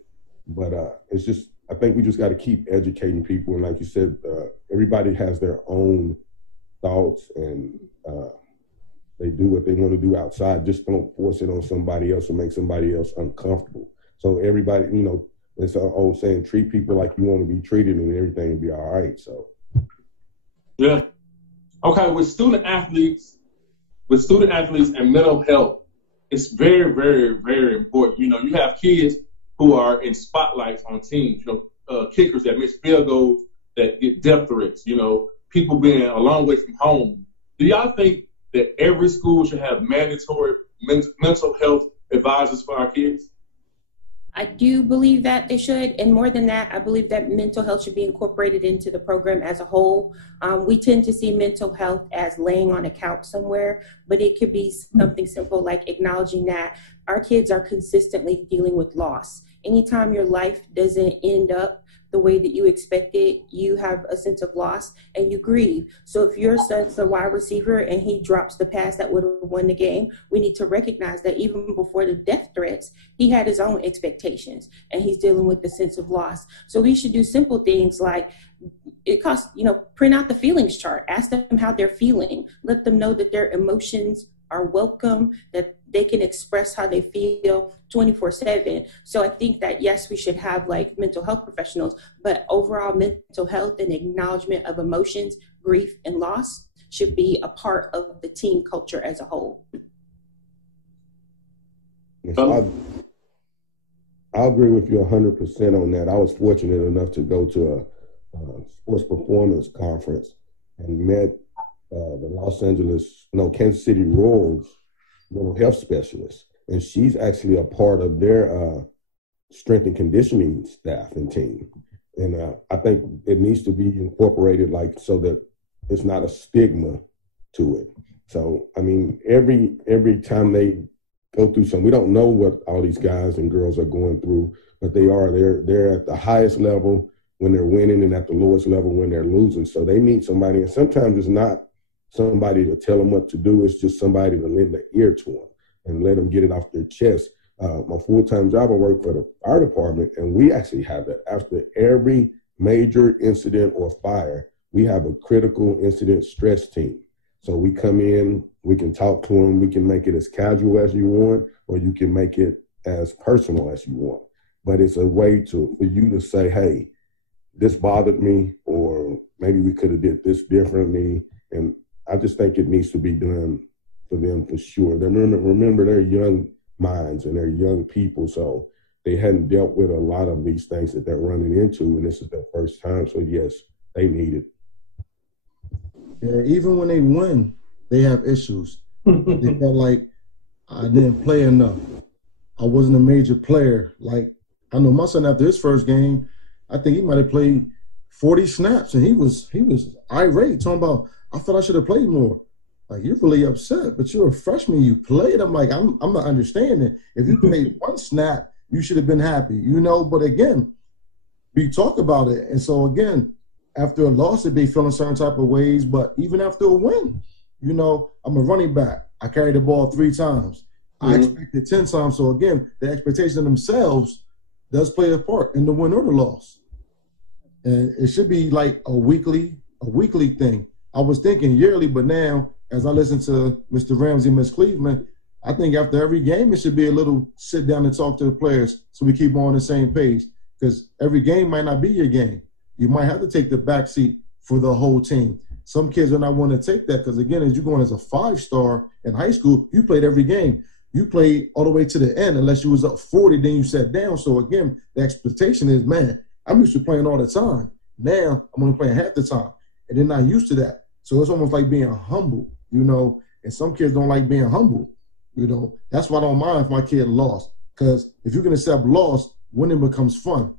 But it's just, I think we just got to keep educating people. And like you said, everybody has their own thoughts, and they do what they want to do outside. Just don't force it on somebody else or make somebody else uncomfortable. So everybody, you know, it's an old saying, treat people like you want to be treated and everything will be all right. So. Yeah. Okay, with student athletes and mental health, it's very, very, very important. You know, you have kids who are in spotlights on teams, you know, kickers that miss field goals, that get death threats, you know, people being a long way from home. Do y'all think that every school should have mandatory mental health advisors for our kids? I do believe that they should, and more than that, I believe that mental health should be incorporated into the program as a whole. We tend to see mental health as laying on a couch somewhere, but it could be something simple like acknowledging that our kids are consistently dealing with loss. Anytime your life doesn't end up the way that you expected, you have a sense of loss and you grieve. So if your son's a wide receiver and he drops the pass that would have won the game, we need to recognize that even before the death threats, he had his own expectations and he's dealing with the sense of loss. So we should do simple things like, it costs, you know, print out the feelings chart, ask them how they're feeling, let them know that their emotions are welcome, that they can express how they feel 24/7. So I think that, yes, we should have like mental health professionals, but overall mental health and acknowledgement of emotions, grief, and loss should be a part of the team culture as a whole. Yes, I agree with you 100% on that. I was fortunate enough to go to a sports performance conference and met the Kansas City Royals mental health specialist, and she's actually a part of their strength and conditioning staff and team. And I think it needs to be incorporated, like, so that it's not a stigma to it. So, I mean, every time they go through something, we don't know what all these guys and girls are going through, but they're at the highest level when they're winning and at the lowest level when they're losing. So they need somebody, and sometimes it's not somebody to tell them what to do. It's just somebody to lend an ear to them and let them get it off their chest. My full-time job, I work for the fire department, and we actually have that. After every major incident or fire, we have a critical incident stress team. So we come in, we can talk to them, we can make it as casual as you want, or you can make it as personal as you want. But it's a way for you to say, hey, this bothered me, or maybe we could have did this differently. And I just think it needs to be done for them for sure. Remember, they're young minds and they're young people, so they hadn't dealt with a lot of these things that they're running into, and this is their first time. So yes, they need it. Yeah, even when they win, they have issues. They felt like I didn't play enough. I wasn't a major player. Like, I know my son after his first game, I think he might have played 40 snaps, and he was irate, talking about, I thought I should have played more. Like, you're really upset, but you're a freshman, you played. I'm like, I'm not understanding. If you played one snap, you should have been happy, you know? But again, we talk about it. And so again, after a loss, it'd be feeling certain type of ways, but even after a win, you know, I'm a running back. I carried the ball 3 times. I expected 10 times. So again, the expectation of themselves does play a part in the win or the loss. And it should be like a weekly thing. I was thinking yearly, but now as I listen to Mr. Ramsey, Ms. Cleveland, I think after every game, it should be a little sit down and talk to the players so we keep on the same page. Because every game might not be your game. You might have to take the back seat for the whole team. Some kids are not want to take that because, again, as you're going as a 5-star in high school, you played every game. You played all the way to the end unless you was up 40, then you sat down. So, again, the expectation is, man, I'm used to playing all the time. Now I'm only playing half the time, and they're not used to that. So it's almost like being humble, you know, and some kids don't like being humble, you know. That's why I don't mind if my kid lost, because if you can accept loss, winning becomes fun.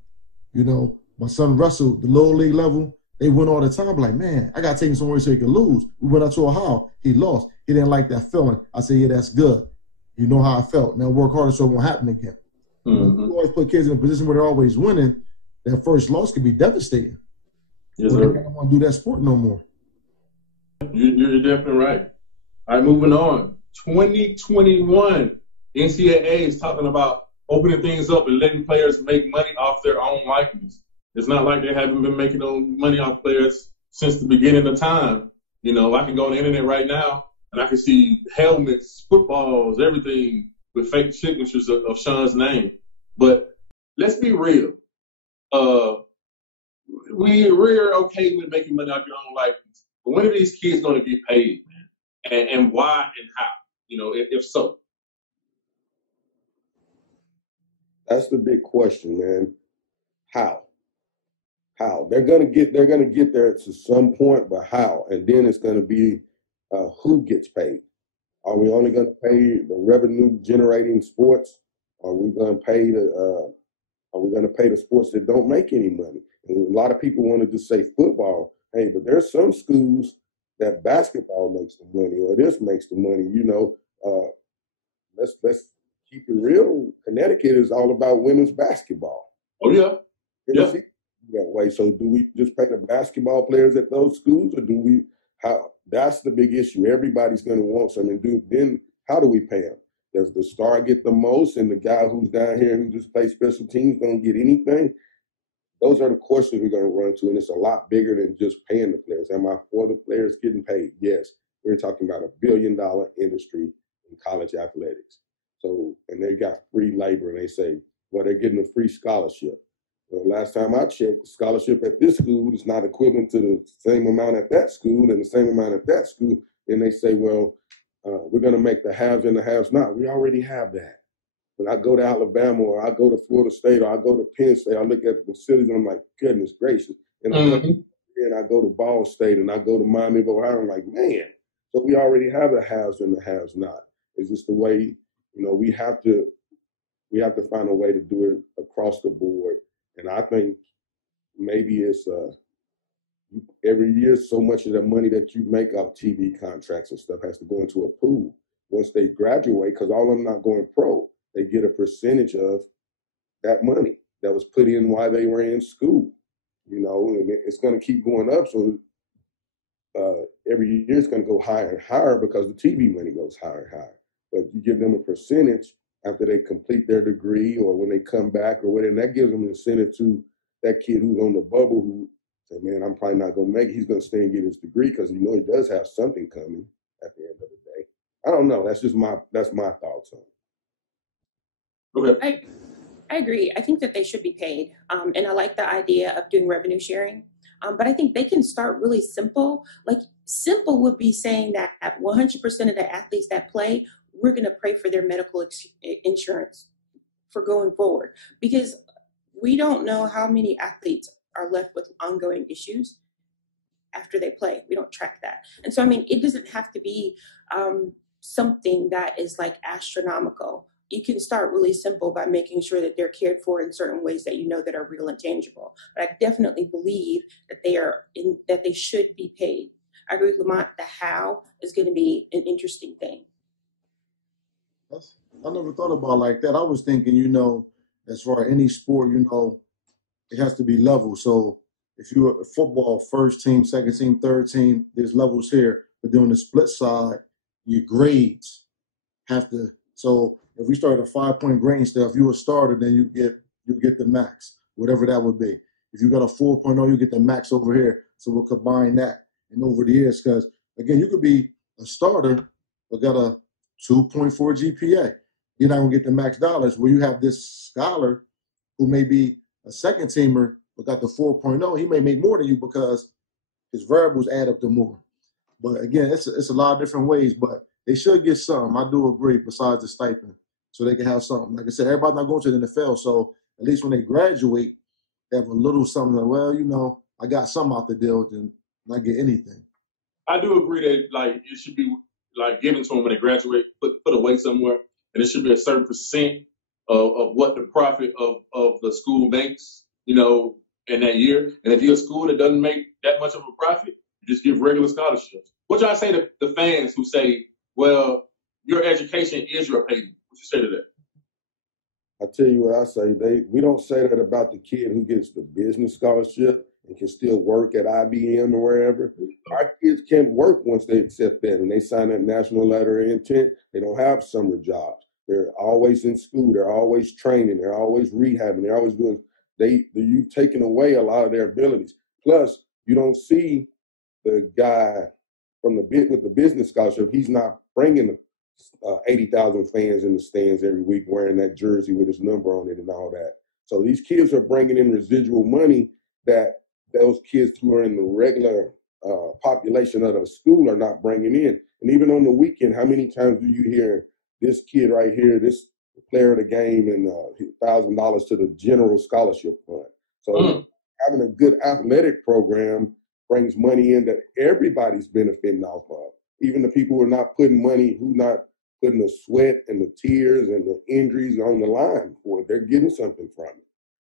You know, my son Russell, the little league level, they win all the time. I'm like, man, I got to take him somewhere so he can lose. We went up to Ohio. He lost. He didn't like that feeling. I said, yeah, that's good. You know how I felt. Now work harder so it won't happen again. You always put kids in a position where they're always winning. That first loss could be devastating. Yes, They sir. don't want to do that sport no more. You're definitely right. All right, moving on. 2021, NCAA is talking about opening things up and letting players make money off their own likeness. It's not like they haven't been making money off players since the beginning of time. You know, I can go on the internet right now and I can see helmets, footballs, everything with fake signatures of Sean's name. But let's be real. We're okay with making money off your own likeness. But when are these kids going to get paid, man? And why and how? You know, if so. That's the big question, man. How? They're gonna get there to some point, but how? And then it's gonna be who gets paid. Are we only gonna pay the revenue generating sports? Are we gonna pay the sports that don't make any money? And a lot of people wanted to say football. Hey, but there's some schools that basketball makes the money or this makes the money. You know, let's keep it real. Connecticut is all about women's basketball. Oh yeah. Yeah. That way. So do we just pay the basketball players at those schools, or do we? How? That's the big issue. Everybody's going to want something. Then how do we pay them? Does the star get the most, and the guy who's down here who just plays special teams don't get anything? Those are the questions we're going to run to, and it's a lot bigger than just paying the players. Am I for the players getting paid? Yes. We're talking about $1 billion industry in college athletics. So, and they got free labor, and they say, well, they're getting a free scholarship. Well, last time I checked, the scholarship at this school is not equivalent to the same amount at that school and the same amount at that school. Then they say, well, we're going to make the haves and the haves not. We already have that. When I go to Alabama or I go to Florida State or I go to Penn State, I look at the facilities and I'm like, goodness gracious. And I go to Ball State and I go to Miami of Ohio. I'm like, man, so we already have the haves and the haves not. It's just the way, you know, we have to find a way to do it across the board. And I think maybe it's every year so much of the money that you make off TV contracts and stuff has to go into a pool. Once they graduate, because all of them not going pro, they get a percentage of that money that was put in while they were in school, you know, and it's going to keep going up. So every year it's going to go higher and higher because the TV money goes higher and higher. But you give them a percentage after they complete their degree or when they come back or whatever, and that gives them an incentive to that kid who's on the bubble who say, man, I'm probably not going to make it. He's going to stay and get his degree because he does have something coming at the end of the day. I don't know. That's my thoughts on it. Okay. I agree. I think that they should be paid. And I like the idea of doing revenue sharing. But I think they can start really simple. Like simple would be saying that 100% of the athletes that play, we're going to pay for their medical insurance for going forward, because we don't know how many athletes are left with ongoing issues after they play. We don't track that. And so, I mean, it doesn't have to be something that is like astronomical. You can start really simple by making sure that they're cared for in certain ways that you know that are real and tangible. But I definitely believe that that they should be paid. I agree with Lamont. The how is going to be an interesting thing. I never thought about it like that. I was thinking, as far as any sport, it has to be level. So if you're a football, first team, second team, third team, there's levels here. But then on the split side, your grades have to. So if we start at a 5-point grading stuff, if you're a starter, then you get the max, whatever that would be. If you got a 4.0, you get the max over here. So we'll combine that. And over the years, because again, you could be a starter but got a 2.4 GPA. You're not gonna get the max dollars. Where you have this scholar who may be a second teamer but got the 4.0, he may make more than you because his variables add up to more. But again, it's a lot of different ways, but they should get something. I do agree, besides the stipend, so they can have something. Like I said, everybody's not going to the NFL, so at least when they graduate, they have a little something like, well, I got something out the deal and not get anything. I do agree that it should be given to them when they graduate, put away somewhere, and it should be a certain percent of what the profit of the school makes, in that year. And if you're a school that doesn't make that much of a profit, you just give regular scholarships. What y'all say to the fans who say, well, your education is your payment? What you say to that? I tell you what I say. We don't say that about the kid who gets the business scholarship and can still work at IBM or wherever. Our kids can't work once they accept that and they sign that national letter of intent. They don't have summer jobs. They're always in school. They're always training. They're always rehabbing. They're always doing. You've taken away a lot of their abilities. Plus, you don't see the guy with the business scholarship. He's not bringing 80,000 fans in the stands every week wearing that jersey with his number on it and all that. So these kids are bringing in residual money that those kids who are in the regular population of the school are not bringing in. And even on the weekend, how many times do you hear this kid right here, this player of the game, and $1,000 to the general scholarship fund? So having a good athletic program brings money in that everybody's benefiting off of. Even the people who are not putting money, who not putting the sweat and the tears and the injuries on the line for it, they're getting something from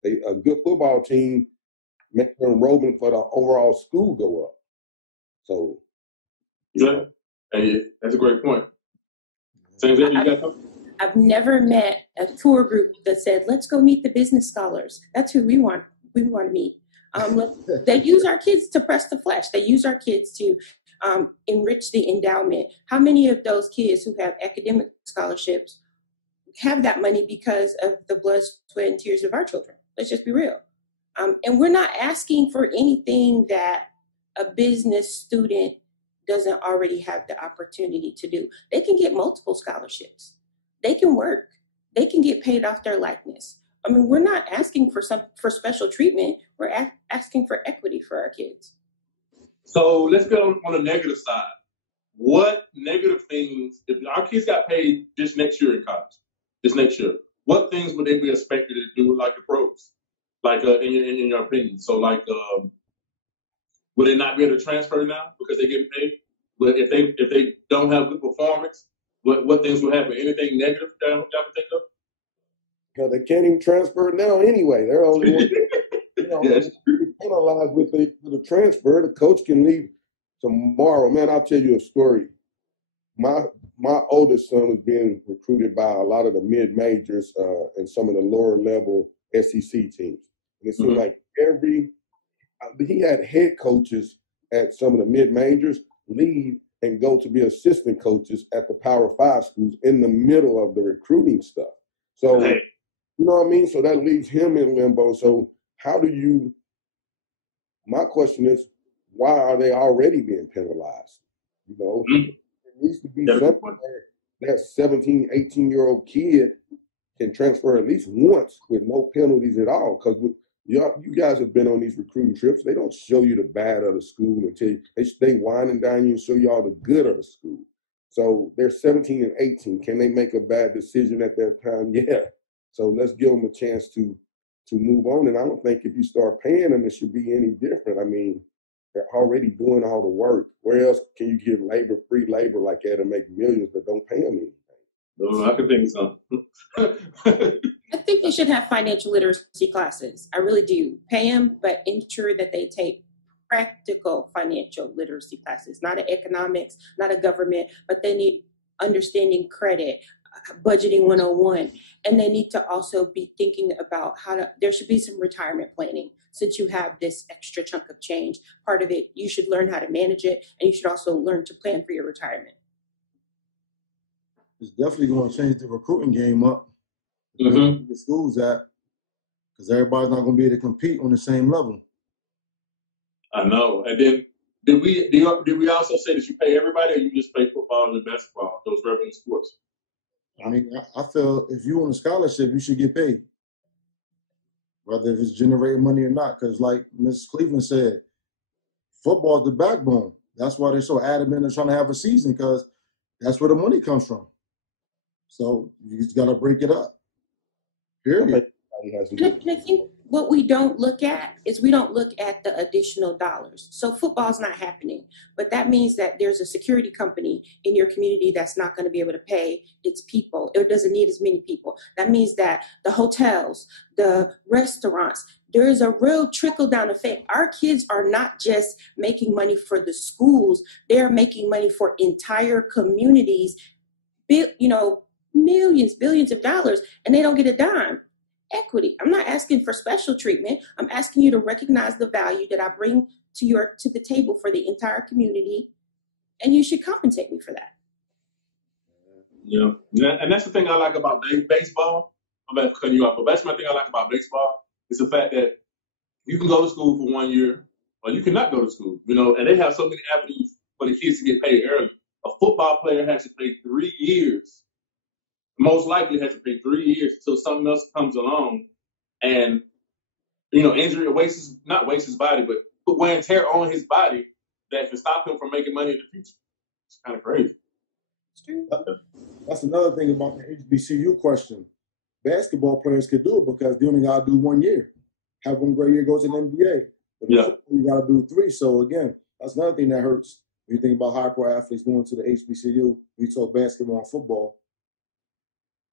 it. A good football team makes the enrollment for the overall school go up. So, yeah, that's a great point. Same thing you got. I've never met a tour group that said, "Let's go meet the business scholars." That's who we want. We want to meet. They use our kids to press the flesh. They use our kids to enrich the endowment. How many of those kids who have academic scholarships have that money because of the blood, sweat, and tears of our children? Let's just be real. And we're not asking for anything that a business student doesn't already have the opportunity to do. They can get multiple scholarships. They can work. They can get paid off their likeness. I mean, we're not asking for special treatment. We're asking for equity for our kids. So let's get on the negative side. What negative things, if our kids got paid this next year in college, what things would they be expected to do like the pros? In your opinion? So would they not be able to transfer now because they get paid? But if they don't have good performance, what things will happen? Anything negative that y'all can think of? Because they can't even transfer now anyway. They're only penalized with the transfer. The coach can leave tomorrow. Man, I'll tell you a story. My oldest son was being recruited by a lot of the mid-majors and some of the lower level SEC teams. And it seemed like he had head coaches at some of the mid-majors leave and go to be assistant coaches at the Power 5 schools in the middle of the recruiting stuff. So, you know what I mean? So that leaves him in limbo. So my question is, why are they already being penalized? It needs to be something where that 17, 18-year-old kid can transfer at least once with no penalties at all. Because you guys have been on these recruiting trips. They don't show you the bad of the school until they wine and dine you and show you all the good of the school. So they're 17 and 18. Can they make a bad decision at that time? Yeah. So let's give them a chance to move on. And I don't think if you start paying them, it should be any different. I mean, They're already doing all the work. Where else can you give free labor like that and make millions, but don't pay them anything? I could think of something. I think they should have financial literacy classes. I really do. Pay them, but ensure that they take practical financial literacy classes, not an economics, not a government, but they need understanding credit, budgeting 101. And they need to also be thinking about there should be some retirement planning. Since you have this extra chunk of change, part of it, you should learn how to manage it, and you should also learn to plan for your retirement. It's definitely going to change the recruiting game up. The schools at, because everybody's not going to be able to compete on the same level. I know. And then did we also say that you pay everybody, or you just pay football and basketball, those revenue sports? I mean, I feel if you're on a scholarship, you should get paid, whether if it's generating money or not. Because like Ms. Cleveland said, football is the backbone. That's why they're so adamant in trying to have a season, because that's where the money comes from. So you just got to break it up. Period. And I think what we don't look at is we don't look at the additional dollars. So football's not happening, but that means that there's a security company in your community that's not going to be able to pay its people. It doesn't need as many people. That means that the hotels, the restaurants, there is a real trickle down effect. Our kids are not just making money for the schools. They're making money for entire communities, millions, billions of dollars, and they don't get a dime. Equity. I'm not asking for special treatment. I'm asking you to recognize the value that I bring to the table for the entire community, and you should compensate me for that. Yeah, and that's the thing I like about baseball. I'm about to cut you off, but that's my thing I like about baseball is the fact that you can go to school for 1 year, or you cannot go to school. And they have so many avenues for the kids to get paid early. A football player has to pay 3 years. Most likely has to pay 3 years until something else comes along, and injury or not waste his body, but put wear and tear on his body that can stop him from making money in the future. It's kind of crazy. That's another thing about the HBCU question. Basketball players could do it because they only got to do 1 year. Have one great year, go to the NBA. But you got to do 3. So again, that's another thing that hurts when you think about high pro athletes going to the HBCU. We talk basketball and football.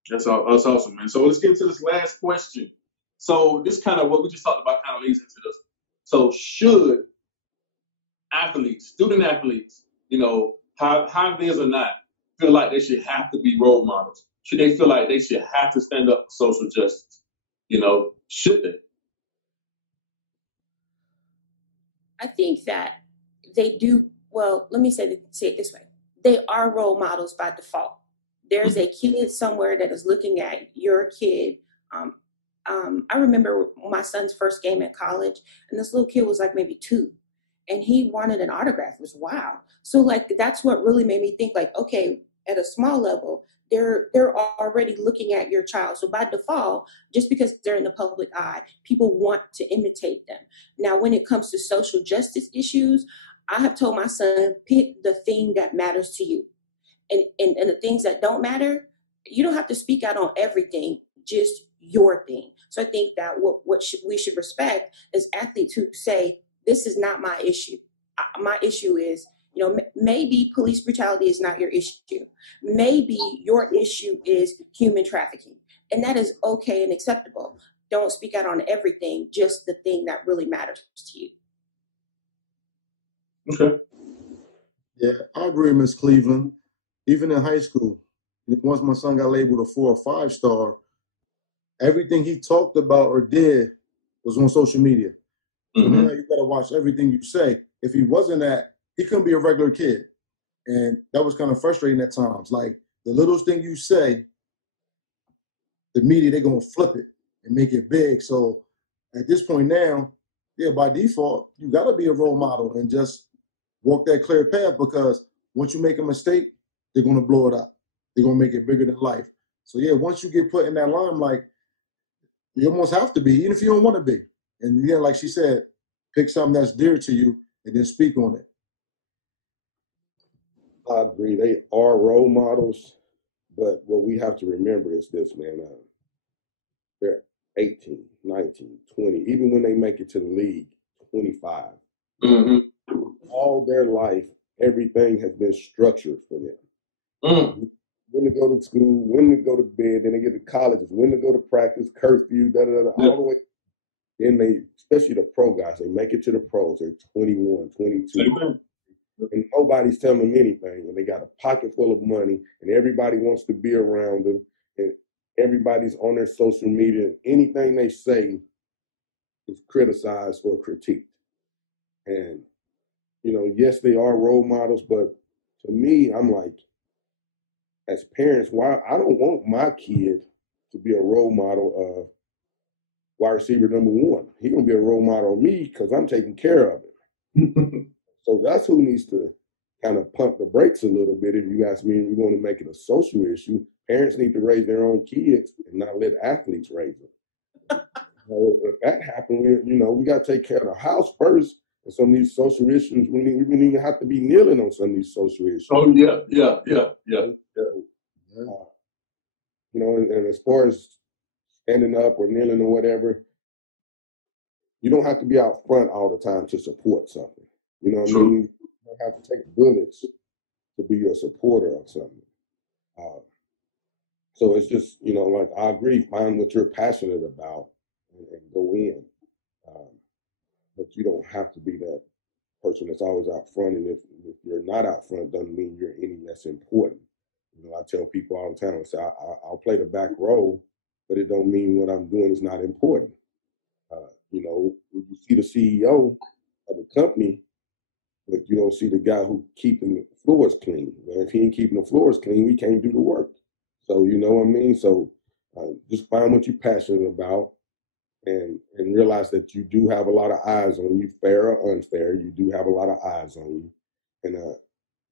That's awesome, man. So let's get into this last question. So this kind of what we just talked about kind of leads into this. So should student athletes, high viz or not, feel like they should have to be role models? Should they feel like they should have to stand up for social justice? Should they? I think that they do. Well, let me say it this way. They are role models by default. There's a kid somewhere that is looking at your kid. I remember my son's first game at college, and this little kid was like maybe 2, and he wanted an autograph. It was wow. So like that's what really made me think like, okay, at a small level, they're already looking at your child. So by default, just because they're in the public eye, people want to imitate them. Now, when it comes to social justice issues, I have told my son, pick the thing that matters to you. And the things that don't matter, you don't have to speak out on everything, just your thing. So I think that we should respect is athletes who say, this is not my issue. My issue is, maybe police brutality is not your issue. Maybe your issue is human trafficking. And that is okay and acceptable. Don't speak out on everything, just the thing that really matters to you. Okay. Yeah, I agree, Ms. Cleveland. Even in high school, once my son got labeled a 4 or 5 star, everything he talked about or did was on social media. So now you got to watch everything you say. If he wasn't that, he couldn't be a regular kid. And that was kind of frustrating at times. Like the littlest thing you say, the media, they're going to flip it and make it big. So at this point now, by default, you got to be a role model and just walk that clear path, because once you make a mistake, they're going to blow it up. They're going to make it bigger than life. So, once you get put in that limelight, you almost have to be, even if you don't want to be. And, like she said, pick something that's dear to you and then speak on it. I agree. They are role models, but what we have to remember is this, man. They're 18, 19, 20. Even when they make it to the league, 25. all their life, everything has been structured for them. When to go to school, when to go to bed, then they get to colleges, when to go to practice, curfew, all the way. Then they, especially the pro guys, they make it to the pros. They're 21, 22. And nobody's telling them anything. And they got a pocket full of money, and everybody wants to be around them. And everybody's on their social media. Anything they say is criticized or critiqued. And, you know, yes, they are role models, but to me, I'm like, as parents, why I don't want my kid to be a role model of wide receiver number one. He's going to be a role model of me because I'm taking care of it. So that's who needs to kind of pump the brakes a little bit. If you ask me, if you want to make it a social issue, parents need to raise their own kids and not let athletes raise them. If that happens, we got to take care of the house first. And some of these social issues, we didn't even have to be kneeling on some of these social issues. Oh, yeah. And as far as standing up or kneeling or whatever, you don't have to be out front all the time to support something. You know what I mean? You don't have to take bullets to be a supporter of something. So it's just, like I agree, find what you're passionate about and go in. But you don't have to be that person that's always out front. And if you're not out front, doesn't mean you're any less important. I tell people all the time, I say, I'll play the back row, but it don't mean what I'm doing is not important. You see the CEO of the company, but you don't see the guy who keeping the floors clean. Well, if he ain't keeping the floors clean, we can't do the work. So, you know what I mean? So just find what you're passionate about and realize that you do have a lot of eyes on you, fair or unfair. You do have a lot of eyes on you.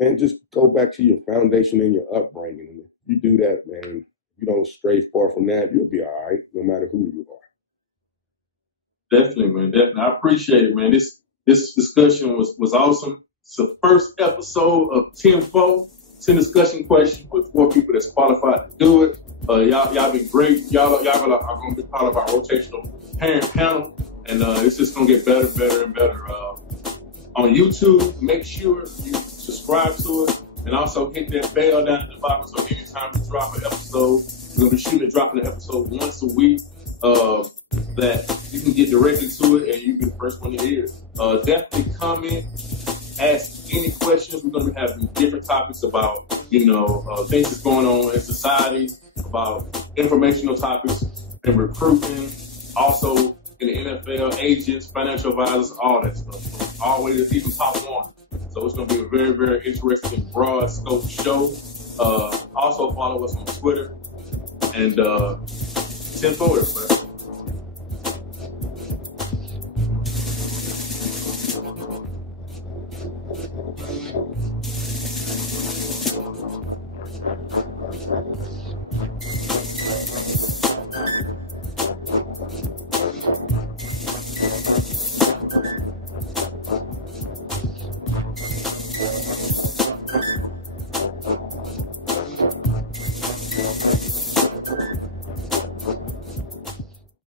And just go back to your foundation and your upbringing. And if you do that, man, you don't stray far from that, you'll be all right, no matter who you are. Definitely, man. Definitely. I appreciate it, man. This discussion was awesome. It's the first episode of 10-4, 10 discussion questions with 4 people that's qualified to do it. Y'all been great. Y'all are going to be part of our rotational parent panel, and it's just going to get better and better. On YouTube, make sure you subscribe to it, and also hit that bell down at the bottom so anytime we drop an episode, we're going to be shooting and dropping an episode once a week that you can get directly to it and you be the first one to hear it. Definitely comment, ask any questions. We're going to be having different topics about, things that's going on in society, about informational topics and recruiting, also in the NFL, agents, financial advisors, all that stuff. So always even top one. So it's going to be a very, very interesting, broad scope show. Also follow us on Twitter and 10-4, man.